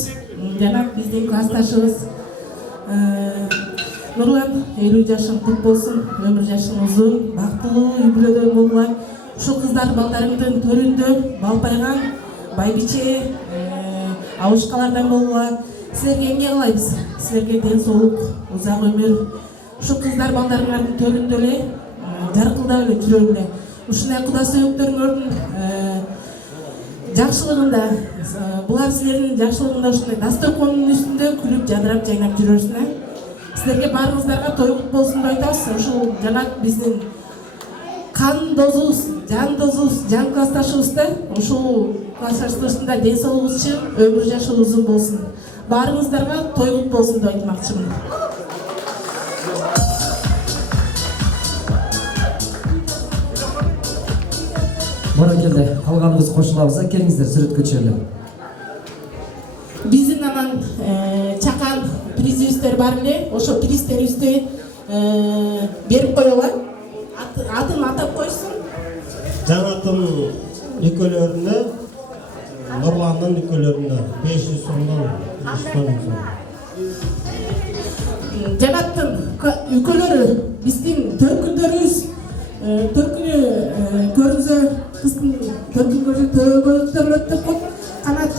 Жанат биздин классташыбыз Нурлан 50 жашың кут болсун өмүр жашың узун бактылуу үй бүлөдөн болгула ушул кыздар балдарыңдын төрүндө балпайган байбиче абышкалардан болгула силерге эмне каалайбыз силерге ден соолук узак өмүр ушул кыздар балдарыңардын төрүндө эле жаркылдап эле жүрөгүлө ушундай куда сөөктөрүңөрдүн жакшылыгында булар силердин жакшылыгында ушундай дасторкондун үстүндө күлүп жадырап жайнап жүрөсүн силерге баарыңыздарга той кут болсун деп айтабыз ушул Жанат биздин кан досубуз жан досубуз жан классташыбыз да ушул классташтыгында ден соолугубуз чың өмүр жашоо узун болсун баарыңыздарга той кут болсун деп айтмакчымын Баракелде калганыбыз кошулабыз келиңиздер сүрөткө чыгалы биздин анан чакан призибиздер бар эле ошо призтерибизди берип коелу атын атап койсун Жанаттын үкөлөрүнө Нурландын үкөлөрүнө 500 сомдон Жанаттын үкөлөрү биздин төркүндөрүбүз төркүнү көрүнсө кыздын төркүндөрү төрөлөт деп коет канат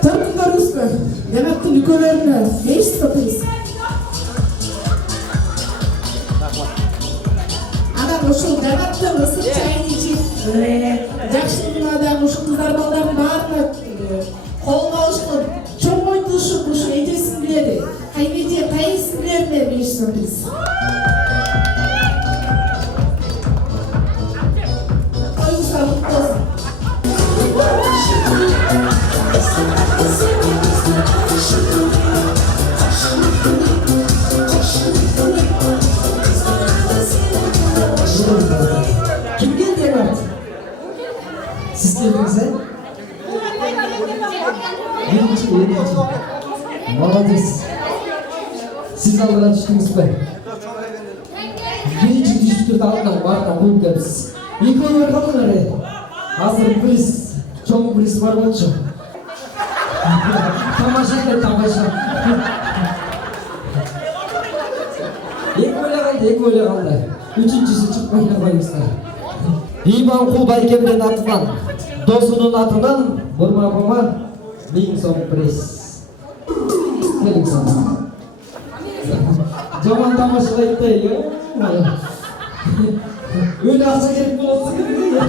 төркүндөрүбүзгө Жанаттын үкөлөрүнө 500 сом ушул Жанаттын ысык чайын ичип жакшылыгына дагы ушул кыздар балдардын баарына колго алышып чоң ойтулушуп ушул эже сиңдилери кайнеже кайын сиңдилерине 500 сом тоюңуздар куту болсун Kim geldi Emad? Siz geldiniz he? Birinci. Молодец. Siz aldıran düştünüz be. Birinci düştürdü aldığından bardan bulup geliriz. İlk ömür kalın öyle. Hazır priz, çoğun priz var olacak. Tamaşa gel tamaşa. Ek öyle kaldı. Üçüncüsü çıkmayla koymuşlar. İman Kul Baykem'den atılan, dosunun atından vurma 1000 som priz. Gelin sana. Zaman tamaşalayıp da ya. Öyle aksa gerek olsa gerek ya.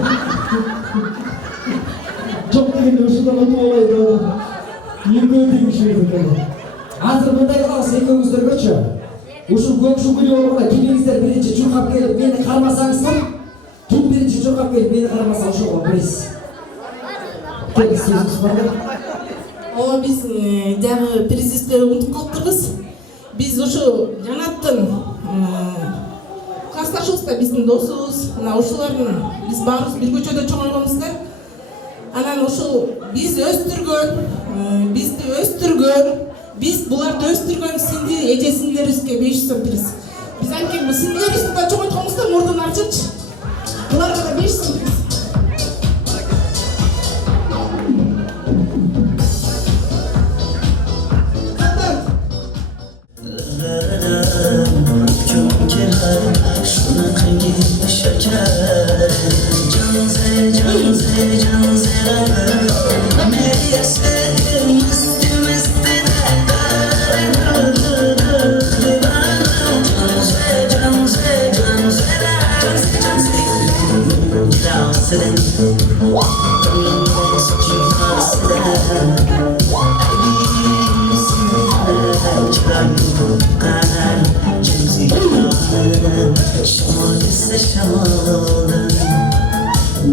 Çok da gidiyor şuradan otu olaydı. Yıkı ödeymiş öyle. Hazır bunday kalsa ekönüzler göçü. Uşul көкші күлі орғыда келіңіздер бірінші чұрқап келіп мені қармасаңыздар кім бірінші чұрқап келіп мені қармаса ошоға приз Келin сөзіңіз бар ма? Ооба биз дагы президенттерди унутуп калыптырбыз. Биз ушу жанаттын классташыбыз да биздин досубуз. Мына ушулардын биз баарыбыз бир көчөдө чоңойгонбуз да. Анан ушул бизди өстүргөн, биз буларды өстүргөн сиңди эже сиңдилерибизге 500 сом приз. Биз анткени бул сиңдилерибизди да чоңойтконбуз да, мурдун ачычы. Буларга да 500 сом приз.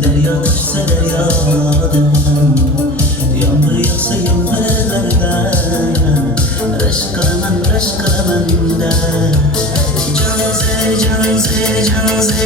Derya taşsa deryadan, yağmur yağsa yağmurlardan, Raşk karaman da. Can ze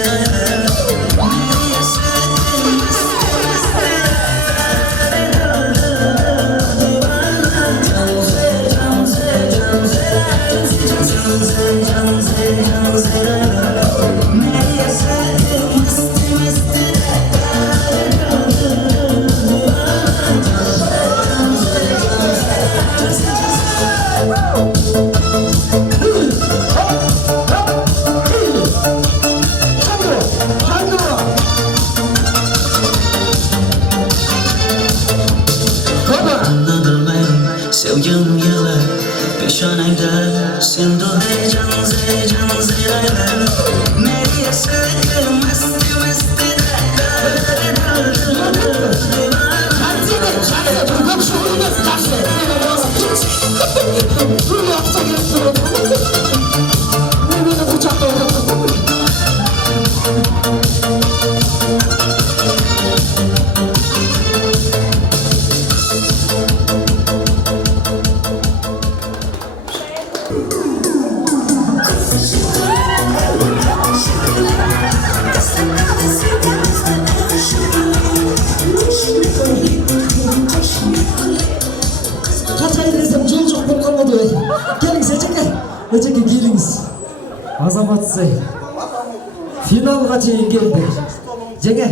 sevgim yılı peşanende sen de can Meriye sevdim mesti Öteki geliniz. Azamat Sey. Finalga чейин келди. Жеңе.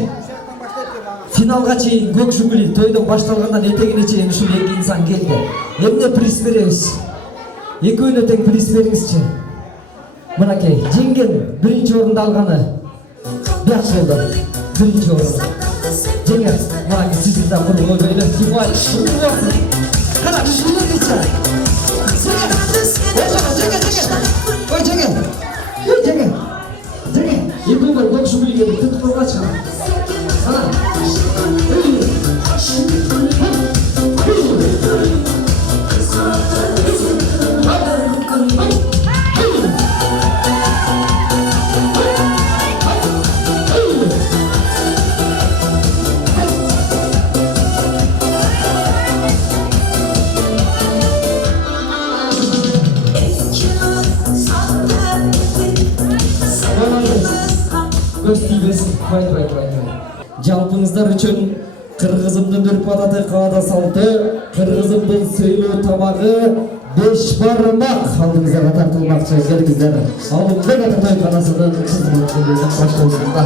Финалга чейин көк шүмүлү тойдон башталгандан этегине чейин ушул эки инсан келди. Эмне приз беребиз? Экөөнө тең приз бериңизчи. Мынакей, жеңген биринчи орунду алганы бияк болду. Биринчи орун. Жеңе, мына сиздин да курулуу ойло. Тимай, кара шулу дече. Ой, Жеңе. Эки бар көк шүмүлүгө түтүп койгачы. Ана. Жалпыңыздар үчүн кыргызымдын үрп адаты, каада салты, кыргызымдын сөйлөө тамагы 5 бармак алдыңыздарга тартылмакчы. Келиңиздер. Алдыңызда тойканасынын кызматчылыгын баштоосунда.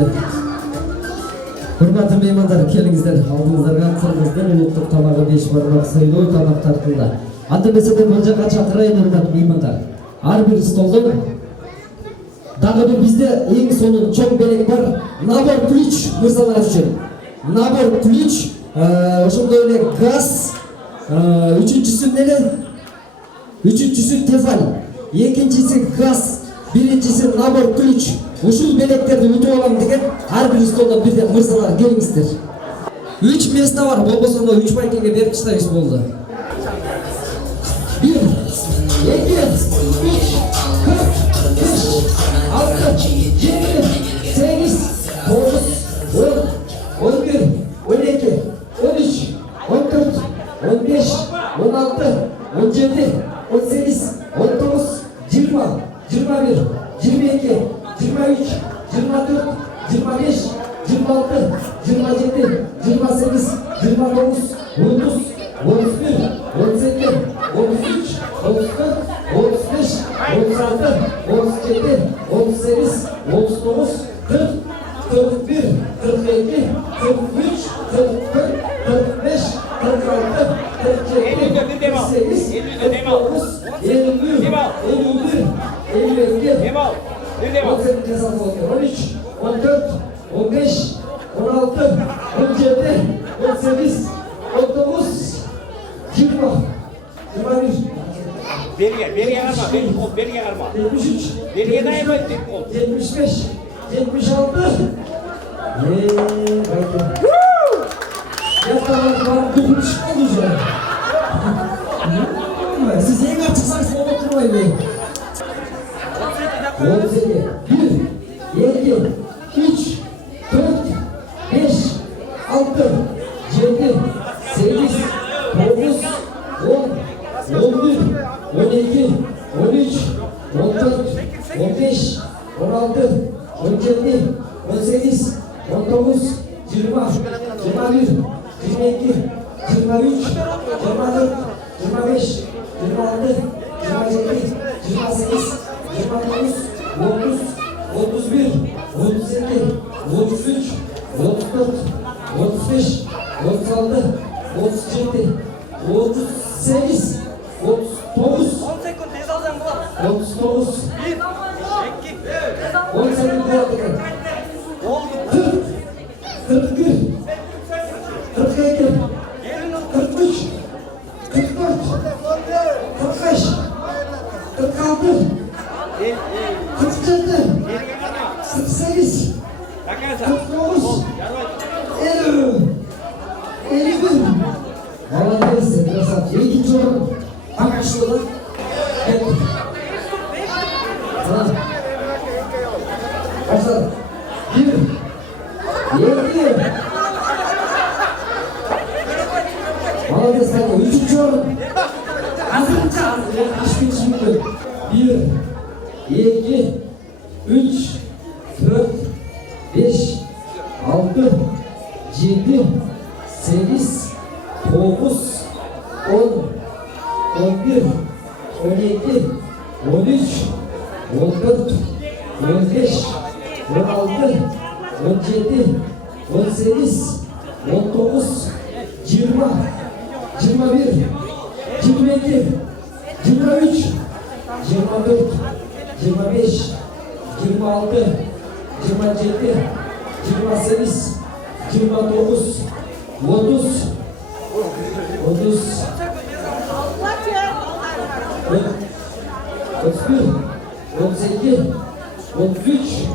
келиңиздер. Hurmatly mehmonlar, kelingizler. Aldığınızlarga Kırgız'dan uluktuk tamagı 5 barmak soyluu tamak tartıldı. Anda mesele bu jaka çakırayın hurmatly mehmonlar. Har bir stoldan dagы bir bizde eң sonun çoğ belek var. Nabor ключ mırzalar üçün. Nabor ключ, oşunda öyle gaz, üçüncüsü neli? Üçüncüsü tefal, ikincisi gaz, birincisi nabor ключ. Ушул белектерди утуп алам деген ар бир столдон бирден мырзалар келиңиздер. 3 место бар, болбосо 3 байкеге берип таштайбыз болду. 1, 2, 3, 4, 5, 6, 7, 8, 9, 10, 11, 12, 13, 14, 15, 16, 17, 18, 19, 20, 21, 22, 23, 24, 25, 26, 27, 28, 29, 30, 31, 32, 33, 34, 35, 36, 37, 38, 39, 40, 41, 42, 43, 44, 45, 46, 47, 48, 49, 50, 51, 52, 18 cezası oluyor. 13, 14, 15, 16, 17, 18, 19, 20, 21. Beriye kalma, beriye kalma. 73, Beriye dayanmayın. 75, 76. Yataklar var, dokun çıkmadı üzere. Siz en açıksanız oturmayın bey. 17, 1, 2, 3, 4, 5, 6, 7, 8, 9, 10, 11, 12, 13, 14, 15, 16, 17, 18, 19, 20, 21, 22, 23, 24, 25, 26, 27, 28, 29, 30, 31, 32, 33, 34, 35, 36, 37, 38, 39, 39, 18 40, 41, 42, 43, 44, 45, 46, 47, 48, 49, 50, 51. Молодец, красавчик. İkinci olarak Akışlı'da geldik. Tamam. Başladık. 1, 2. Молодец, kanka. Üçüncü olarak hazırlıkça hazırlık. 1, 2, 3, 4, 5, 6, 7, 8, 9, 10, 11, 12, 13, 14, 15, 16, 17, 18, 19, 20, 21, 22, 23, 24, 25, 26, 27, 28, 29, 30, 30, 31, 32, 33,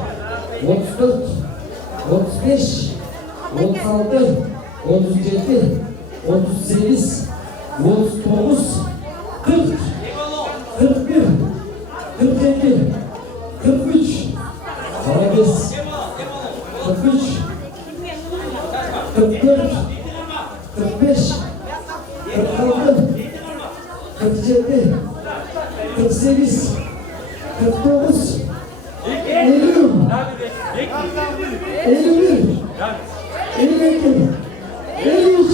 34, 35, 36, 37, 38, 39, 40, 41, 42, 43, молодец, 43, 44, 45, 46, 47, 48, 49, 50, 51, 52, 53,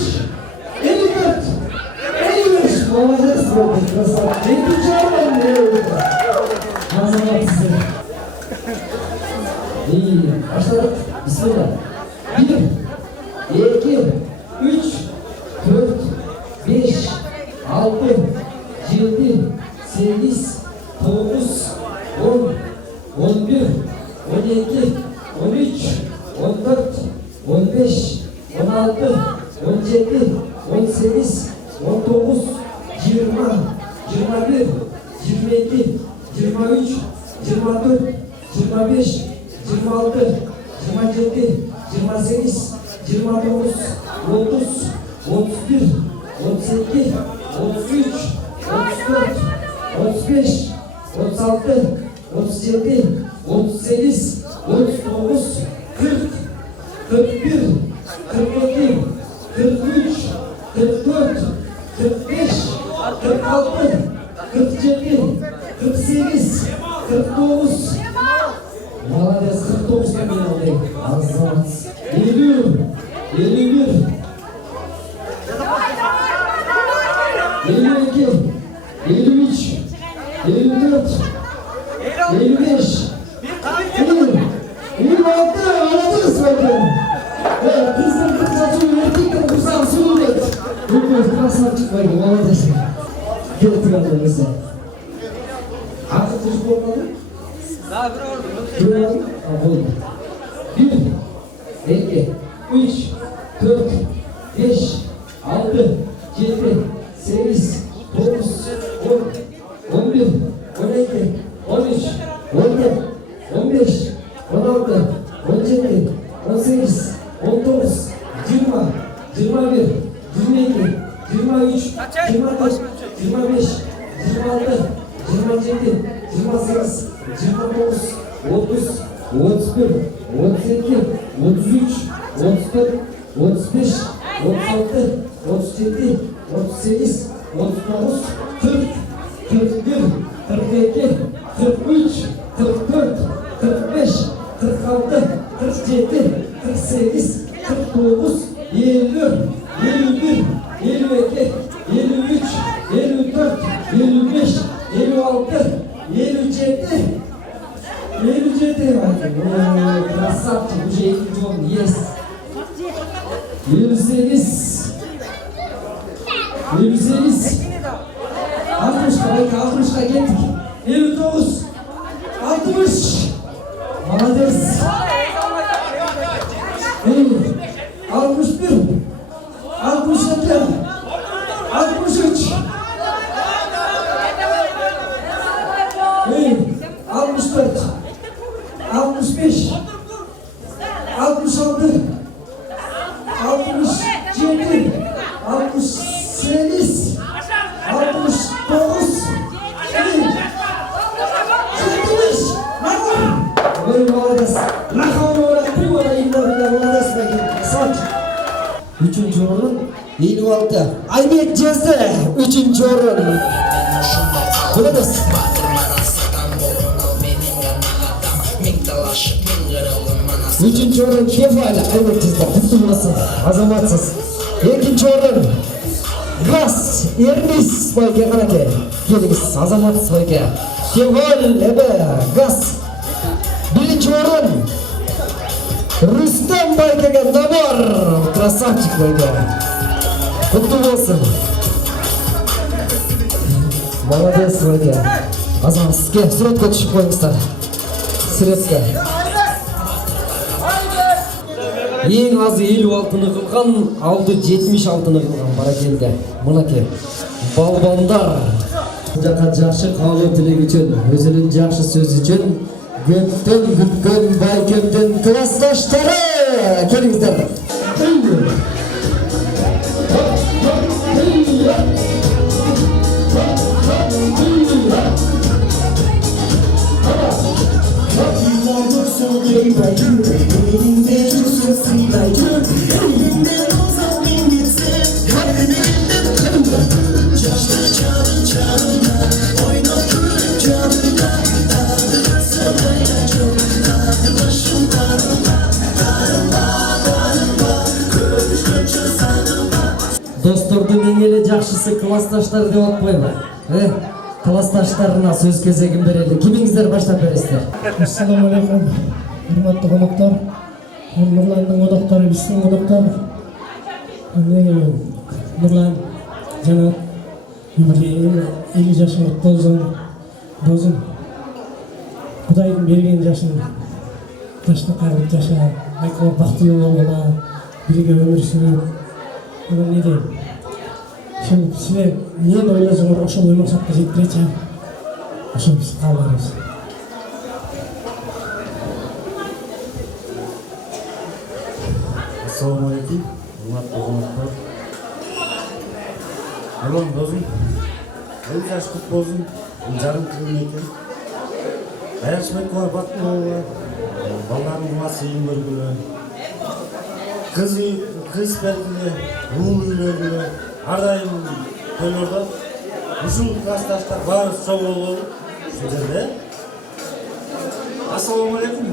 54, 55. Молодец, красавчик. İkinci alalım. Hazırladık size. İyi, başladık. Bismillah. 1, 2, 3, 4, 5, 6, 7, 8, 9, 10, 11, 12, 13, 14, 15, 16, 17, 18, 19, 20, 21, 22, 23, 24, 25, 26, 27, 28, 29, 30, 31, 32, 33, 34, 35, 36, 37, 38, 39, 40, 41, 42, 43, 44, 45, 46, 47, 48, 49. Молодец, 49 камералды. Азамат. 50, 51, 52, 53, 54, 55, 56, молодец, Вадим. Кыздың кырсачу, эркектің кырсағы сұлу деді. Өкөз красавчик Вадим, молодец. Келтік алдыңызды. Ақы тұжып болмады? Bir, 2, 3, 4, 5, 6, 7, 8, 9, 10, 11, 12, 13, 14, 15, 16, 17, 18, 19, 20, 21, 22, 23, 24, 25, 26, 27, 28, 29, 30, 31, 32, 33, 34, 35, 36, 37, 38, 39, 40, 41, 42, 43, 44, 45, 46, 47, 48, 49, 50, 51, 52, 53, 54, 55, 56, 57, 57 красавчик, уже идем, есть. 58, 58, 60'a geldik. 59, 60, молодец. 61, 62, 63, 64, 65, 66, 67, 68, 69, 70. Böyle молодец. Нахауна оrak кувада имдабында молодец бәкен. Сач. Üçüncü orun 56. Aymet Cezde. Üçüncü orun. Молодец. Üçüncü orun Kefal. Aymet Cezde. Kutlulasın. Azamatsız. İkinci orun Gras. Ernis Bayke Karake. Geliniz. Azamatsız Bayke. Kefal. Ebe. Gras. Birinci orun Rüstem Bayke'ge Damar. Krasavчик Bayke. Kutlu olsun. Молодец Bayke. Azam sizge suratga tushib qo'yingizlar. Suratga. Ең азы 56-ны қылған, алды 76-ны қылған Баракелді. Мынакей. Балбандар. Жаққа жақшы қабыл тілек үшін, өзінің жақшы сөз үшін көптен күткен Байкемдің классташтары. Келіңіздер. Достордың ең елі жақшысы классташтар деп атпаймын. Классташтарына сөз кезегін берелі. Кіміңіздер баштап бересіздер? Ассаламу алейкум, құрметті қонақтар. Нұрланның одақтары біздің одақтар. Нұрлан, Жанат, 50 жашың болсын, досым. Құдайдың берген жашын, жашты қайрылып жаша, айқылы бақтылы болғана, бірге өмір сүріп. Одан не дейм? Şimdi size niye de öyle zor oşul uyumak sakta жеткиречи? Oşul biz қаларыз. Ассалаумағалейкум, құрметті қонақтар. Аман досым, 50 жаш құт болсын, жарым күн екен. Аянышбекова Бақтыболова, балдарының басы ең көргілі. Қыз бәлгілі, ұл үйлерілі, ардайым тойларда. Ушул классташтар бары шоу болу. Сіздерде. Ассалаумағалейкум.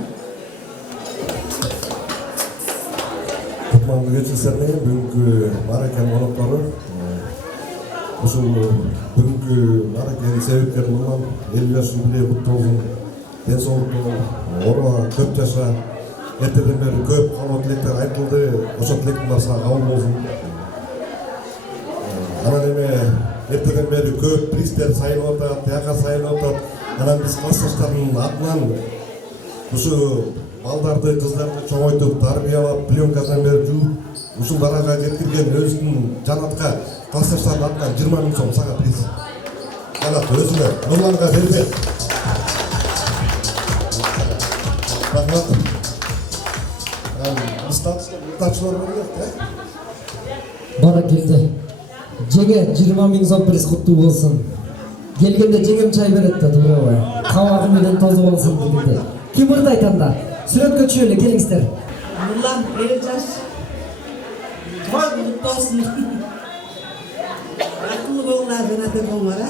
Кутманды кечилсердер, бүгүнкү баракан коноктору. Ушул бүгүнкү бараканын себептеринен 50 жаш юбилей куттуу болсун. Ден соолуктуу, ооруга көп жаша. Эртеден бери көп калуу тилектер айтылды. Ошол тилектин барса кабыл болсун. Анан эме эртеден бери көп пристер сайылып атат, тияка сайылып атат. Анан биз классташтардын атынан ушу балдарды, кыздарды чоңойтуп, тарбиялап, пленкадан берип жууп, ушул даражага жеткирген өзүнүн Жанатка классташтардын атынан 20 000 сом сага приз. Жанат өзүнө Нурланга бербек. Рахмат. Статчылар берет, Бара келди. Жеңе 20 000 сом приз куттуу болсун. Келгенде жеңем чай берет да, туурабы? Кабагы менен тозу болсун дегенде. Ким ырды айтанда? Сүрөткө түшөлү, келиңиздер. Нурлан, 50 жаш. Куттуу болсун. Акылы болгула жанаты болмара.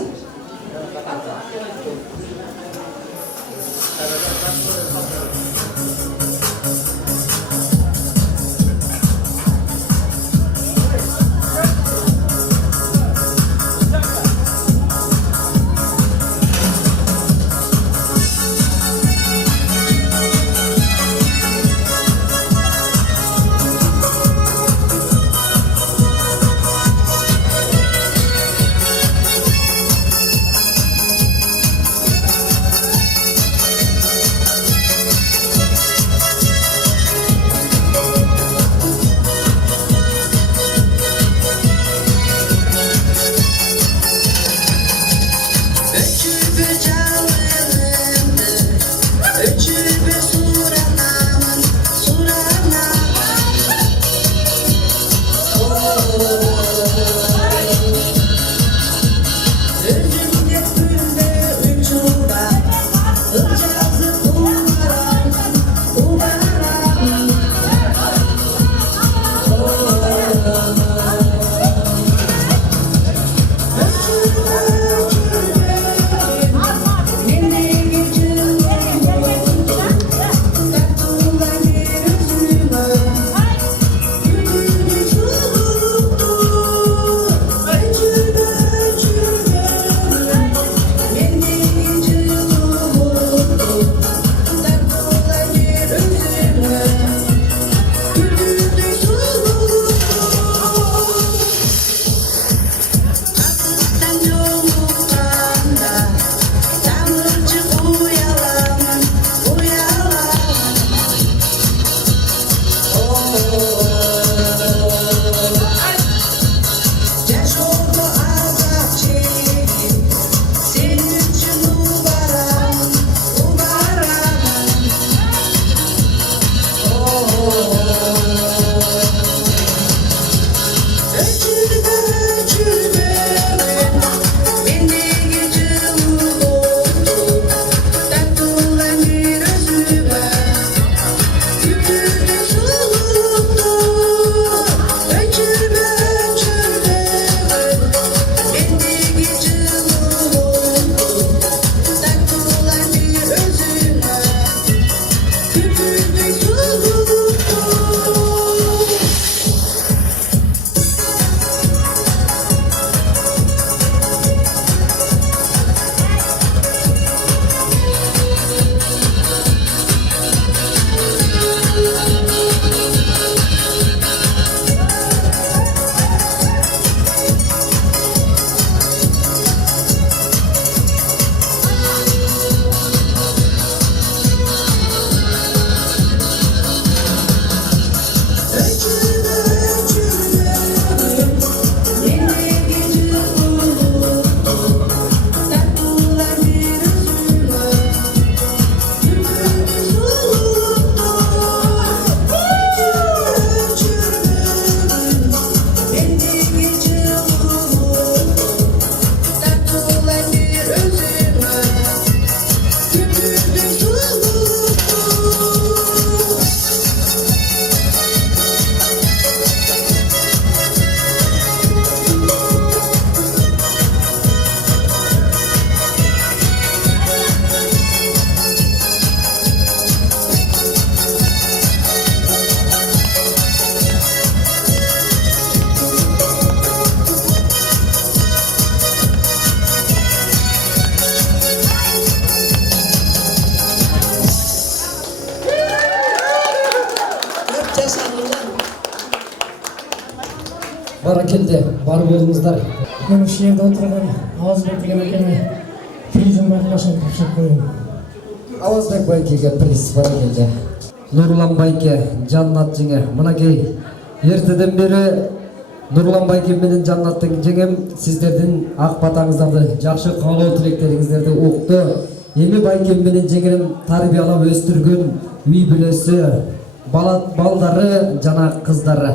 бар болуңуздар. Мен ушул жерде отурган Авазбек деген акеме призин байкалашын тапшырып коюм. Авазбек байкеге приз бар келди. Нурлан байке, Жаннат жеңе. Мынакей эртеден бери Нурлан байке менен Жаннаттын жеңем сиздердин ак батаңыздарды, жакшы каалоо тилектериңиздерди укту. Эми байке менен жеңем тарбиялап өстүргөн үй бүлөсү, балдары жана кыздары.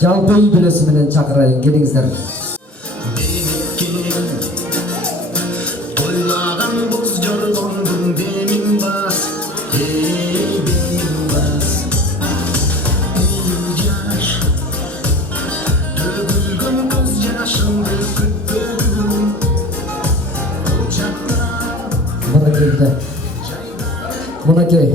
Жалпы үй бүлөсү менен чакырайын, келиңиздер. Toylagan boz jorgondun demin bas, demin bas. Yaş, dökülgün göz yaşımdı küttüm. Мынакей.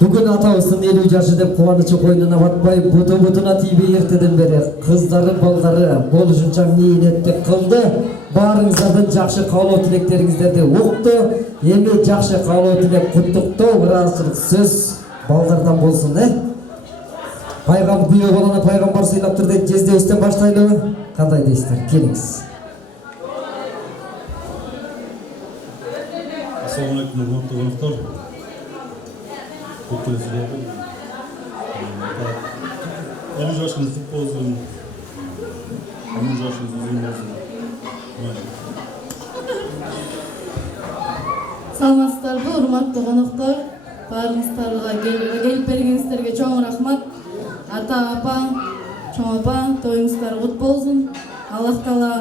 Бүгүн атабыздын 50 жашы деп кубанычы койнуна батпай, буту-бутуна тийбей эртеден бери кыздары, балдары болушунча ниетти кылды. Баарыңыздардын жакшы каалоо тилектериңиздерди укту. Эми жакшы каалоо тилек, куттуктоо, ыраазычылык сөз балдардан болсун, Пайгам күйөө баланы пайгамбар сыйлаптыр деп жездебизден баштайлыбы? Кандай дейсиздер? Келиңиз. Assalamu alaikum warahmatullahi wabarakatuh. Kutu sizlerden. 50 yaşınız kutlu olsun. 10 yaşınız uzun olsun. Саламатсыздарбы, урматтуу коноктор? Баарыңыздарга келип бергениңиздерге чоң рахмат. Ата, апа, чоң апа, тоюңуздар кут болсун. Аллах Таала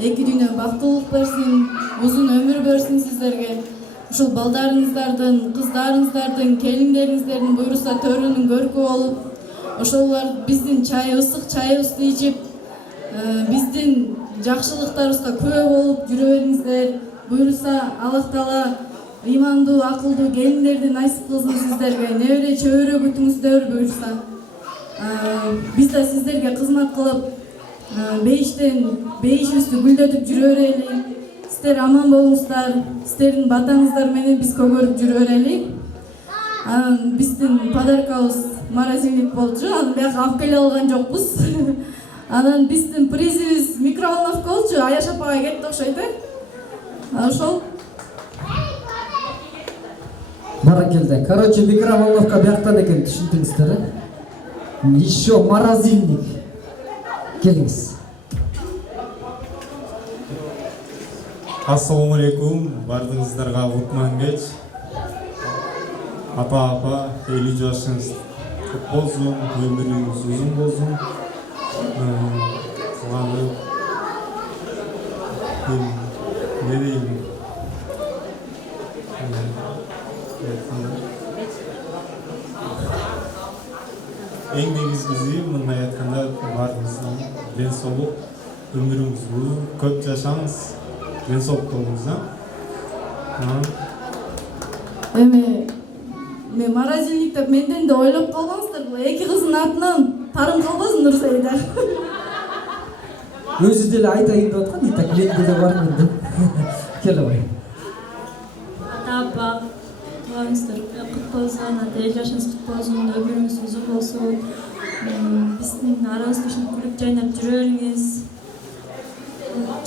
эки дүйнө бактылык берсин, узун өмүр берсин сиздерге. Ушул балдарыңыздардын, кыздарыңыздардын, келиндериңиздердин буйруса төрүнүн көркү болуп, ошолор биздин ысык чайыбызды ичип, биздин жакшылыктарыбызга күбө болуп жүрө бериңиздер. Буйруса Аллах Таала ыймандуу, акылдуу келиндерди насип кылсын сиздерге. Небере чөбөрө бүтүңүздөр буйруса. Биз да сиздерге кызмат кылып, бейишибизди гүлдөтүп жүрө берели. Сиздер аман болуңуздар, сиздердин батаңыздар менен биз көгөрүп жүрө берели. Биздин подаркабыз морозильник болчу, аны бияка алып келе алган жокпуз. Анан биздин призибиз микроволновка болчу, Аяш апага кетти окшойт, ошол. Баракелде. Короче, микроволновка бияктан экен, түшүндүңүздөр, Еще морозильник. Келиңиз. Ассаламу алейкум, бардыңыздарга кутман кеч. Ата, апа, 50 жашыңыз көп болсун, өмүрүңүз узун болсун. Не дейм? Эң негизгиси мындай айтканда баарыңыздын ден соолук, өмүрүңүз узун, көп жашаңыз, ден соолук болуңуз. Эми мен морозильник деп менден да ойлоп калгансыздар, бул эки кыздын атынан тарым калбасын Нурсейда. Өзү деле айтайын деп аткан, итак менде де бар менде. Кел абай. Ата, апа, туганыңыздар кут болсун, ата 50 жашыңыз кут болсун, өмүрүңүз узун болсун. Биздин арабызда ушинтип күлүп жайнап жүрө бериңиз.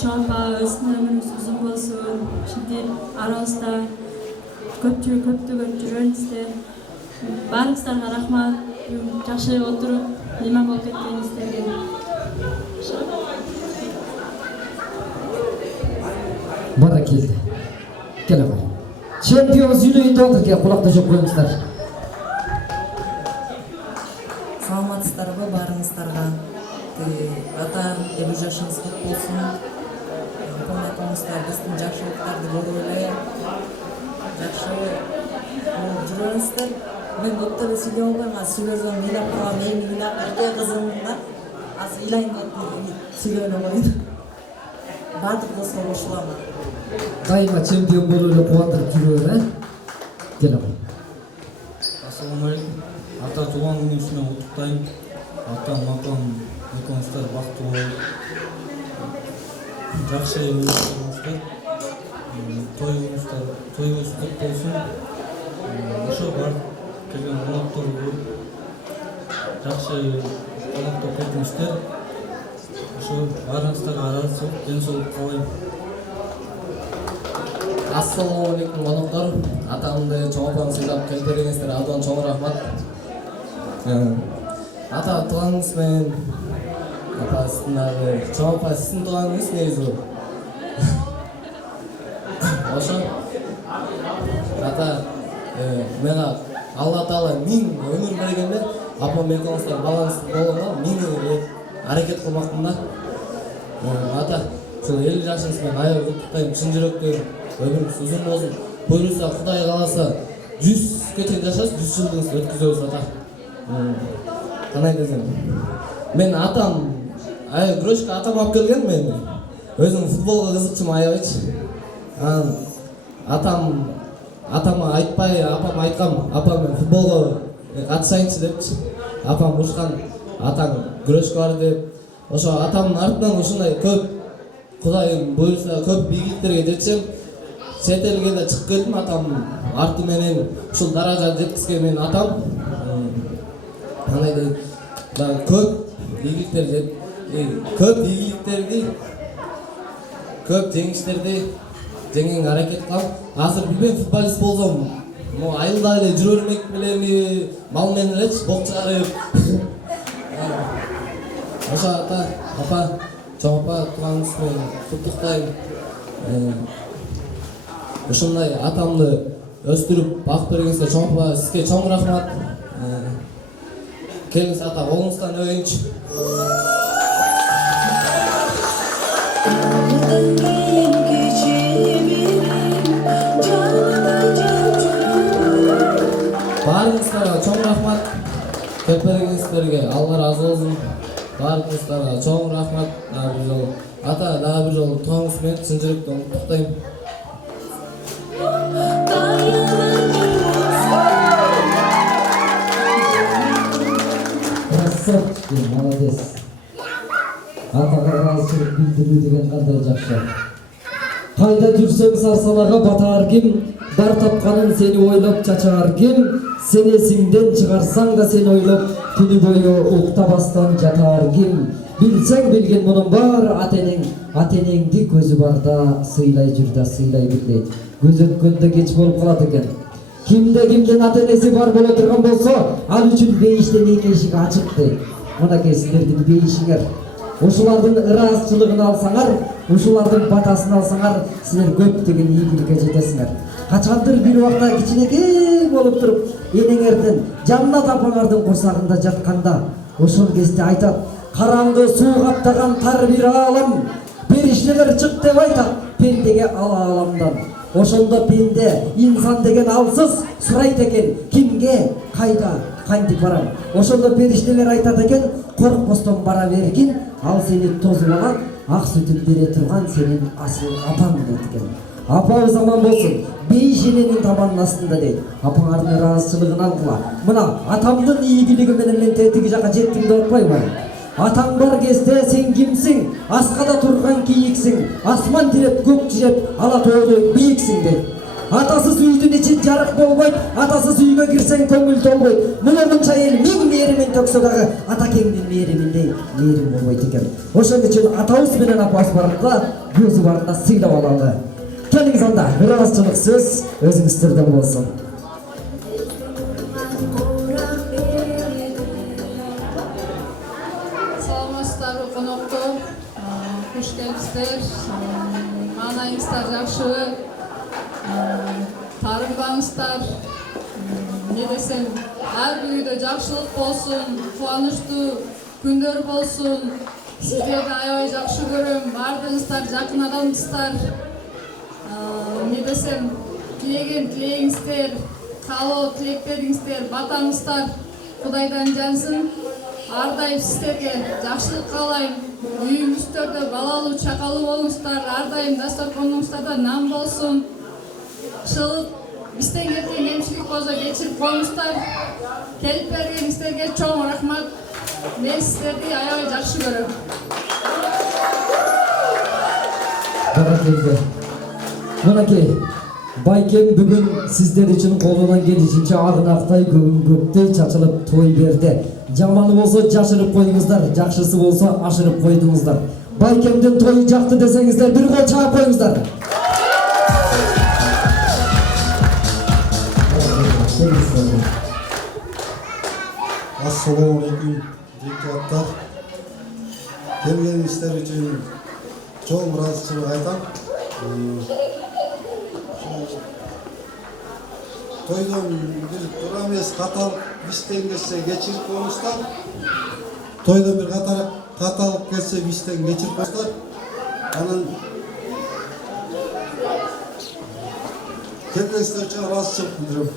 Чоң апа, өзүнүн өмүрүңүз узун болсун. Ушинтип арабызда көптүгө жүрө бериңиздер. Баарыңыздарга рахмат. Жакшы отуруп, иман болуп кеткениңиздерге. Баракелде. Кел абай. Чемпион сүйлөйүндө отур, ке кулакты жок коюңуздар. Саламатсыздарбы баарыңыздарга. Ата 50 жашыңыз кут болсун. Айтыңыздар, биздин жакшылыктарды көрүп эле жакшы жүрө бериңиздер. Мен көп эле сүйлөй албайм, сүйлөсөм ыйлап калам, эми ыйлап эке кызым да. Азыр ыйлайын деп сүйлөй эле коюн. Баардык доско кошулам. Дайыма чемпион болуп эле кубандырып жүрөбүр, Кел абай. Ассаламу алейкум. Ата туган күнүңүз менен куттуктайм. Атам, апам, экөөңүздөр бактылуу болуп, жакшы болуңуздар. Тоюңуз кут болсун. Ошо бар келген конокторго жакшы конокто кетиңиздер. Ошо баарыңыздарга ыраазычылык, ден соолук каалайм. Ассаламу алейкум коноктор. Атамды чоң апаңды сыйлап келип бергениңиздерге абдан чоң рахмат. Ата тууганыңыз менен апа сиздин дагы чоң апа сиздин тууганыңыз негизи бул. Ошо ата мага Алла Таала 1000 өмүр бергенде апам экөөңүздөр балаңыз болгонго 1000 рет аракет кылмакмын да. Ата ушул 50 жашыңыз менен аябай куттуктайм, чын жүрөктөн өмүрүңүз узун болсун. Буюрса Кудай кааласа 100ге чейин жашайсыз, 100 жылдыгыңызды өткүзөбүз ата. Кандай десем, мен атам аябай күрөшкө атам алып келген мени. Өзүм футболго кызыкчумун аябайчы. Атама айтпай, апам айткам, апа мен футболго катышайынчы депчи. Апам ушкан, атаң күрөшкө бар деп. Ошо атамдын артынан ушундай көп Кудайым буйрса көп бийликтерге жетсем, чет элге да чыгып келдим атамдын арты менен. Ушул даражага жеткизген менин атам. Кандай дейт? Көп ийгиликтерди, көп жеңиштерди жеңген аракет кылам. Азыр билбейм футболист болсом, айылда эле жүрө бермек белеми, мал менен элечи бок чыгарып. Ошо ата, апа, чоң апа тууганыңыз менен куттуктайм. Ушундай атамды өстүрүп бак бергениңизге чоң апа сизге чоң рахмат. Келиңиз ата, колуңуздан өбөйүнчү. Баарыңыздарга чоң рахмат. Келип бергениңиздерге Алла разы болсун. Баарыңыздарга чоң рахмат. Дагы бир жолу ата, дагы бир жолу тууганыңыз менен чын жүрөктөн куттуктайм. Красавчик, молодец. Атага ыраазычылык билдирүү деген кандай жакшы. Кайда жүрсөң сарсалага батаар ким? Бар тапканын сени ойлоп чачаар ким? Сен эсиңден чыгарсаң да сени ойлоп түнү бою уктабастан жатаар ким? Билсең билген мунун бар атенеңди көзү барда сыйлай жүр да сыйлай бир дейт. Көз өткөндө кеч болуп калат экен. Кимден ата-энеси бар боло турган болсо, ал үчүн бейиштен эки эшик ачык дейт. Мынакей силердин бейишиңер. Ушулардын ыраазычылыгын алсаңар, ушулардын батасын алсаңар, силер көптөгөн ийгиликке жетесиңер. Качандыр бир убакта кичинекей болуп туруп, энеңердин Жаннат апаңардын курсагында жатканда, ошол кезде айтат: "Караңгы суу каптаган тар бир аалам, периштелер чык" деп айтат пендеге ал ааламдан. Ошондо пенде, инсан деген алсыз сурайт экен: "Кимге, кайда, кантип барам?" Ошондо периштелер айтат экен: "Коркпостон бара бергин, ал сени тосуп алат, ак сүтүн бере турган сенин асыл апаң" дейт экен. Апаңыз аман болсун, бейиш эненин табанын астында дейт. Апаңардын ыраазычылыгын алгыла. Мына атамдын ийгилиги менен мен тетиги жака жеттим деп атпайбы? Атаң бар кезде сен кимсиң? Аскада турган кийиксиң, асман тиреп көк жеп, ала тоодой бийиксиң дейт. Атасыз үйдүн ичин жарык болбойт, атасыз үйгө кирсең көңүл толбойт. Мына мынча эл 1000 мээримин төксө дагы атакеңдин мээриминдей мээрим болбойт экен. Ошон үчүн атабыз менен апабыз барында көзү барында сыйлап алалы. Келиңиз анда, ыраазычылык сөз өзүңүздөрдөн болсун. Саламатсыздарбы коноктор, куш келипсиздер. Маанайыңыздар жакшыбы? Тарыгбаңыздар. Не десем, ар бир үйдө жакшылык болсун, кубанычтуу күндөр болсун. Сиздерди аябай жакшы көрөм. Бардыгыңыздар жакын адамсыздар. Не десем, тілеген тілегіңіздер, каалоо тилектериңиздер, батаңыздар Кудайдан жансын. Ардайым сиздерге жакшылык каалайм. Үйүңүздөрдө балалуу чакалуу болуңуздар, ардайым дасторконуңуздарда нан болсун. Шылык бизден кеткен кемчилик болсо кечирип коюңуздар. Келип бергениңиздерге чоң рахмат. Мен сиздерди аябай жакшы көрөм. Мынакей, байкем бүгүн сиздер үчүн колунан келишинче агынактай көктөй чачылып той берди. Жаманы болсо жашырып коюңуздар, жакшысы болсо ашырып койдуңуздар. Байкемдин тою жакты десеңиздер бир кол чаап коюңуздар. Assalamu alaikum депутаттар. Келгениңиздер үчүн чоң ыраазычылык айтам. Тойдон бир туура эмес каталык биштен келсе кечирип коюңуздар. Тойдон бир каталык келсе биштен кечирип коюңуздар. Анан келгениңиздер үчүн ыраазычылык билдирем.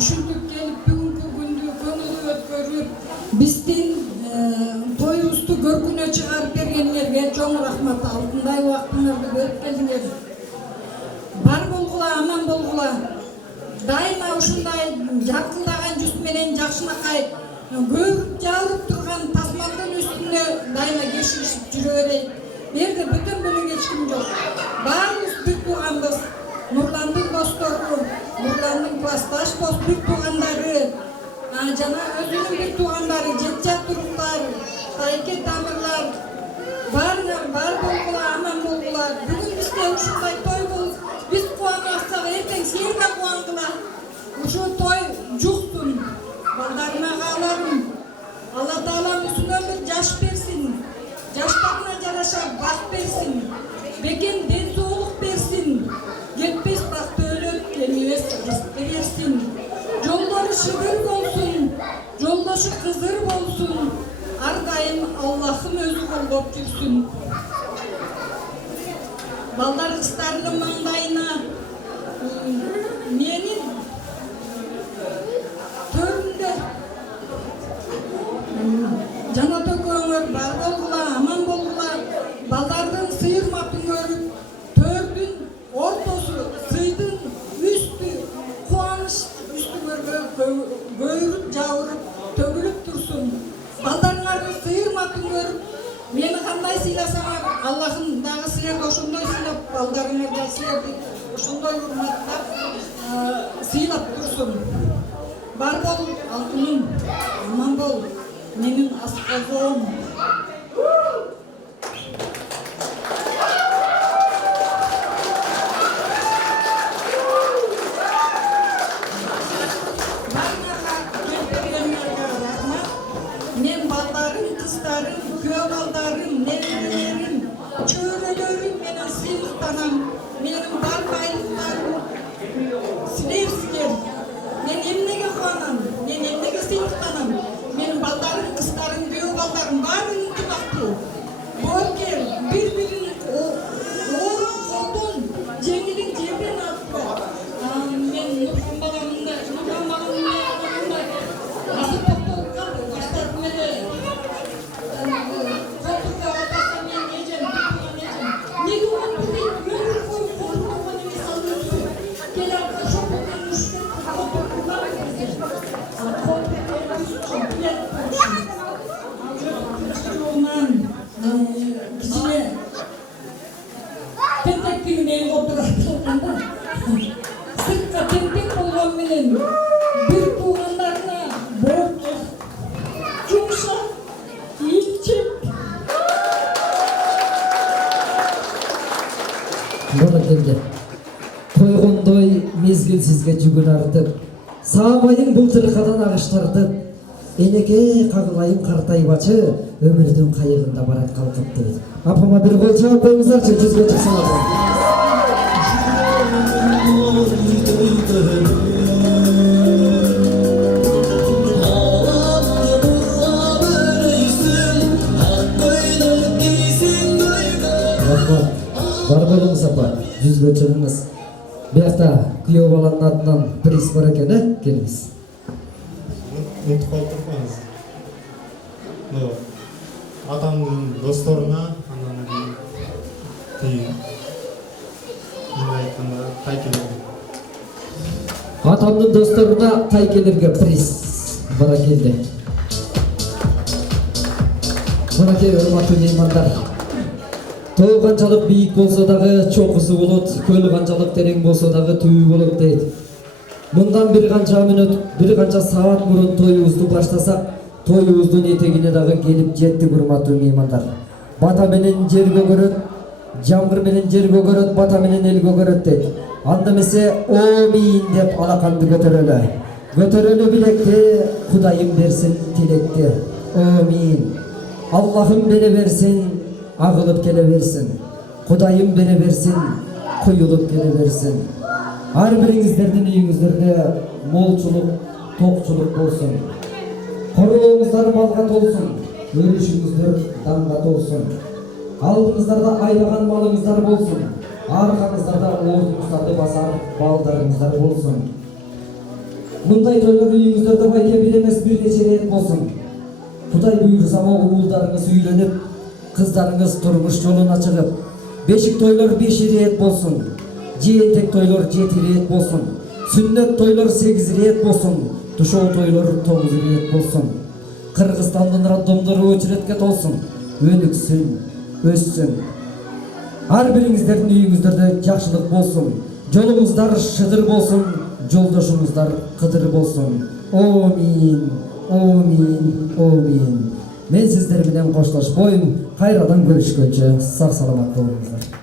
Ушинтип келип бүгүнкү күндү көңүлдүү өткөрүп, биздин тоюбузду көркүнө чыгарып бергениңерге чоң рахмат. Алтындай убактыңарды бөлүп келдиңер. Бар болгула, аман болгула. Дайыма ушундай жаркылдаган жүз менен жакшынакай көбүк жаырып турган тасмандын үстүнө дайыма кеширишип жүрө берейик. Берде бүтүн бөлөк эч ким жок. Баарыбыз бүт тууганбыз. Нурландын достору, Нурландын классташ бүт туугандары, жана өзүнүн бүт туугандары, жетжат туруктар, тайке тамырлар, баарыңар бар болгула, аман болгула. Бүгүн бизде ушундай той болуп, биз кубанбасак эртең силер да кубангыла. Ушу той жуксун, балдарыма кааларым. Алла Таалам узун өмүр жаш берсин, жаштарына жараша бак берсин, бекем ден соолук берсин. Кетпес бакты өлөп, келмес рызык берсин. Жолдору шыгыр болсун, жолдошу кызыр болсун. Ар дайым Аллахым өзү колдоп жүрсүн. Балдар кыздарынын маңдайына менин төрүндө жана төкөңөр бар болгула, аман болгула. Балдардын сыйырматын көрүп, төрдүн ортосу, сыйдын үстү, кубаныч үстү көйрүп, жабырып, төгүлүп турсун. Балдарыңардын сыйырматын көрүп, мени кандай сыйласаңар, Аллахым дагы силерди ошондой сыйлап, балдарыңар да силерди ошондой урматтап, сыйлап турсун. Бар бол, алтыным, аман бол, менин аскозом. Мен балдарым, кыздарым, күйөө балдарым, неберелерим, чөйрөлөрүм менен сыйлыктанам. Менин бар байлыктарым силерсиңер. Мен эмнеге кубанам, мен эмнеге сыйлыктанам. Менин балдарым, кыздарым, күйөө балдарым баары ынтымактуу. Боорукер, бири-бирин ооруп колдон, жеңилин жерден алып турат. Мен Нурхан баламында азыр токтолуп калды. Баштарым эле колтукка атасам мен эжем, неге отур дейт, өмүр бою колтуккан эмес ал өзү. Келе алса шопурдан ушкеп, колтуккулар келсе. Колтукка өзүчүн билет болушун. Жолунан кичине тентектигин эл отурат болгондо. Сыртка тентек болгон менен бир туугандарына боорукер, жумшак, ийгичек. Баракелде. Тойгондой мезгил сизге жүгүн артып, саабайың былтыркадан агыш тартып, энеке кагылайым картайбачы, өмүрдүн кайыгында барат калкып дейт. Апама бир кол чаап коюңуздарчы, жүзгө чыксаңар. Бар болуңуз апа, жүзгө чыгыңыз. Биякта күйөө баланын атынан приз бар экен, келиңиз. Унутуп калып турпаңыз. Атамдын досторуна, анан тиги тайкелерге. Атамдын досторуна тайкелерге приз баракелде. Баракелде, урматтуу меймандар. Той канчалык бийик болсо дагы чокусу болот, көлү канчалык терең болсо дагы түбү болот дейт. Мындан бир канча мүнөт, бир канча саат мурун тоюбузду баштасак, тоюбуздун этегине дагы келип жеттик, урматтуу меймандар. Бата менен жер көгөрөт, жамгыр менен жер көгөрөт, бата менен эл көгөрөт дейт. Анда эмесе омин деп алаканды көтөрөлө. Көтөрөлө билекти, Кудайым берсин тилекти. Омин. Аллахым бере берсин, агылып келе берсин. Кудайым бере берсин, куюлуп келе берсин. Ар бириңиздердин үйүңүздөрдө молчулук, токчулук болсун. Королуңуздар балга толсун, өрүшүңүздөр дамга толсун. Алдыңыздарда айлаган малыңыздар болсун, аркаңыздарда ордуңуздарды басар балдарыңыздар болсун. Мындай тойлор үйүңүздөрдө байке бир эмес бир нече рет болсун. Кудай буйрса уулдарыңыз үйлөнүп, кыздарыңыз турмуш жолуна чыгып, бешик тойлор 5 рет болсун. Жиентек тойлор 7 рет болсун. Сүннөт тойлор 8 рет болсун. Тушоо тойлор 9 рет болсун. Кыргызстандын роддомдору өчүрөткө толсун. Өнүксүн, өссүн. Ар бириңиздердин үйүңүздөрдө жакшылык болсун. Жолуңуздар шыдыр болсун, жолдошуңуздар кыдыр болсун. Омин, омин, омин. Мен сиздер менен коштошпойм. Кайрадан көрүшкөнчө сак саламат болуңуздар.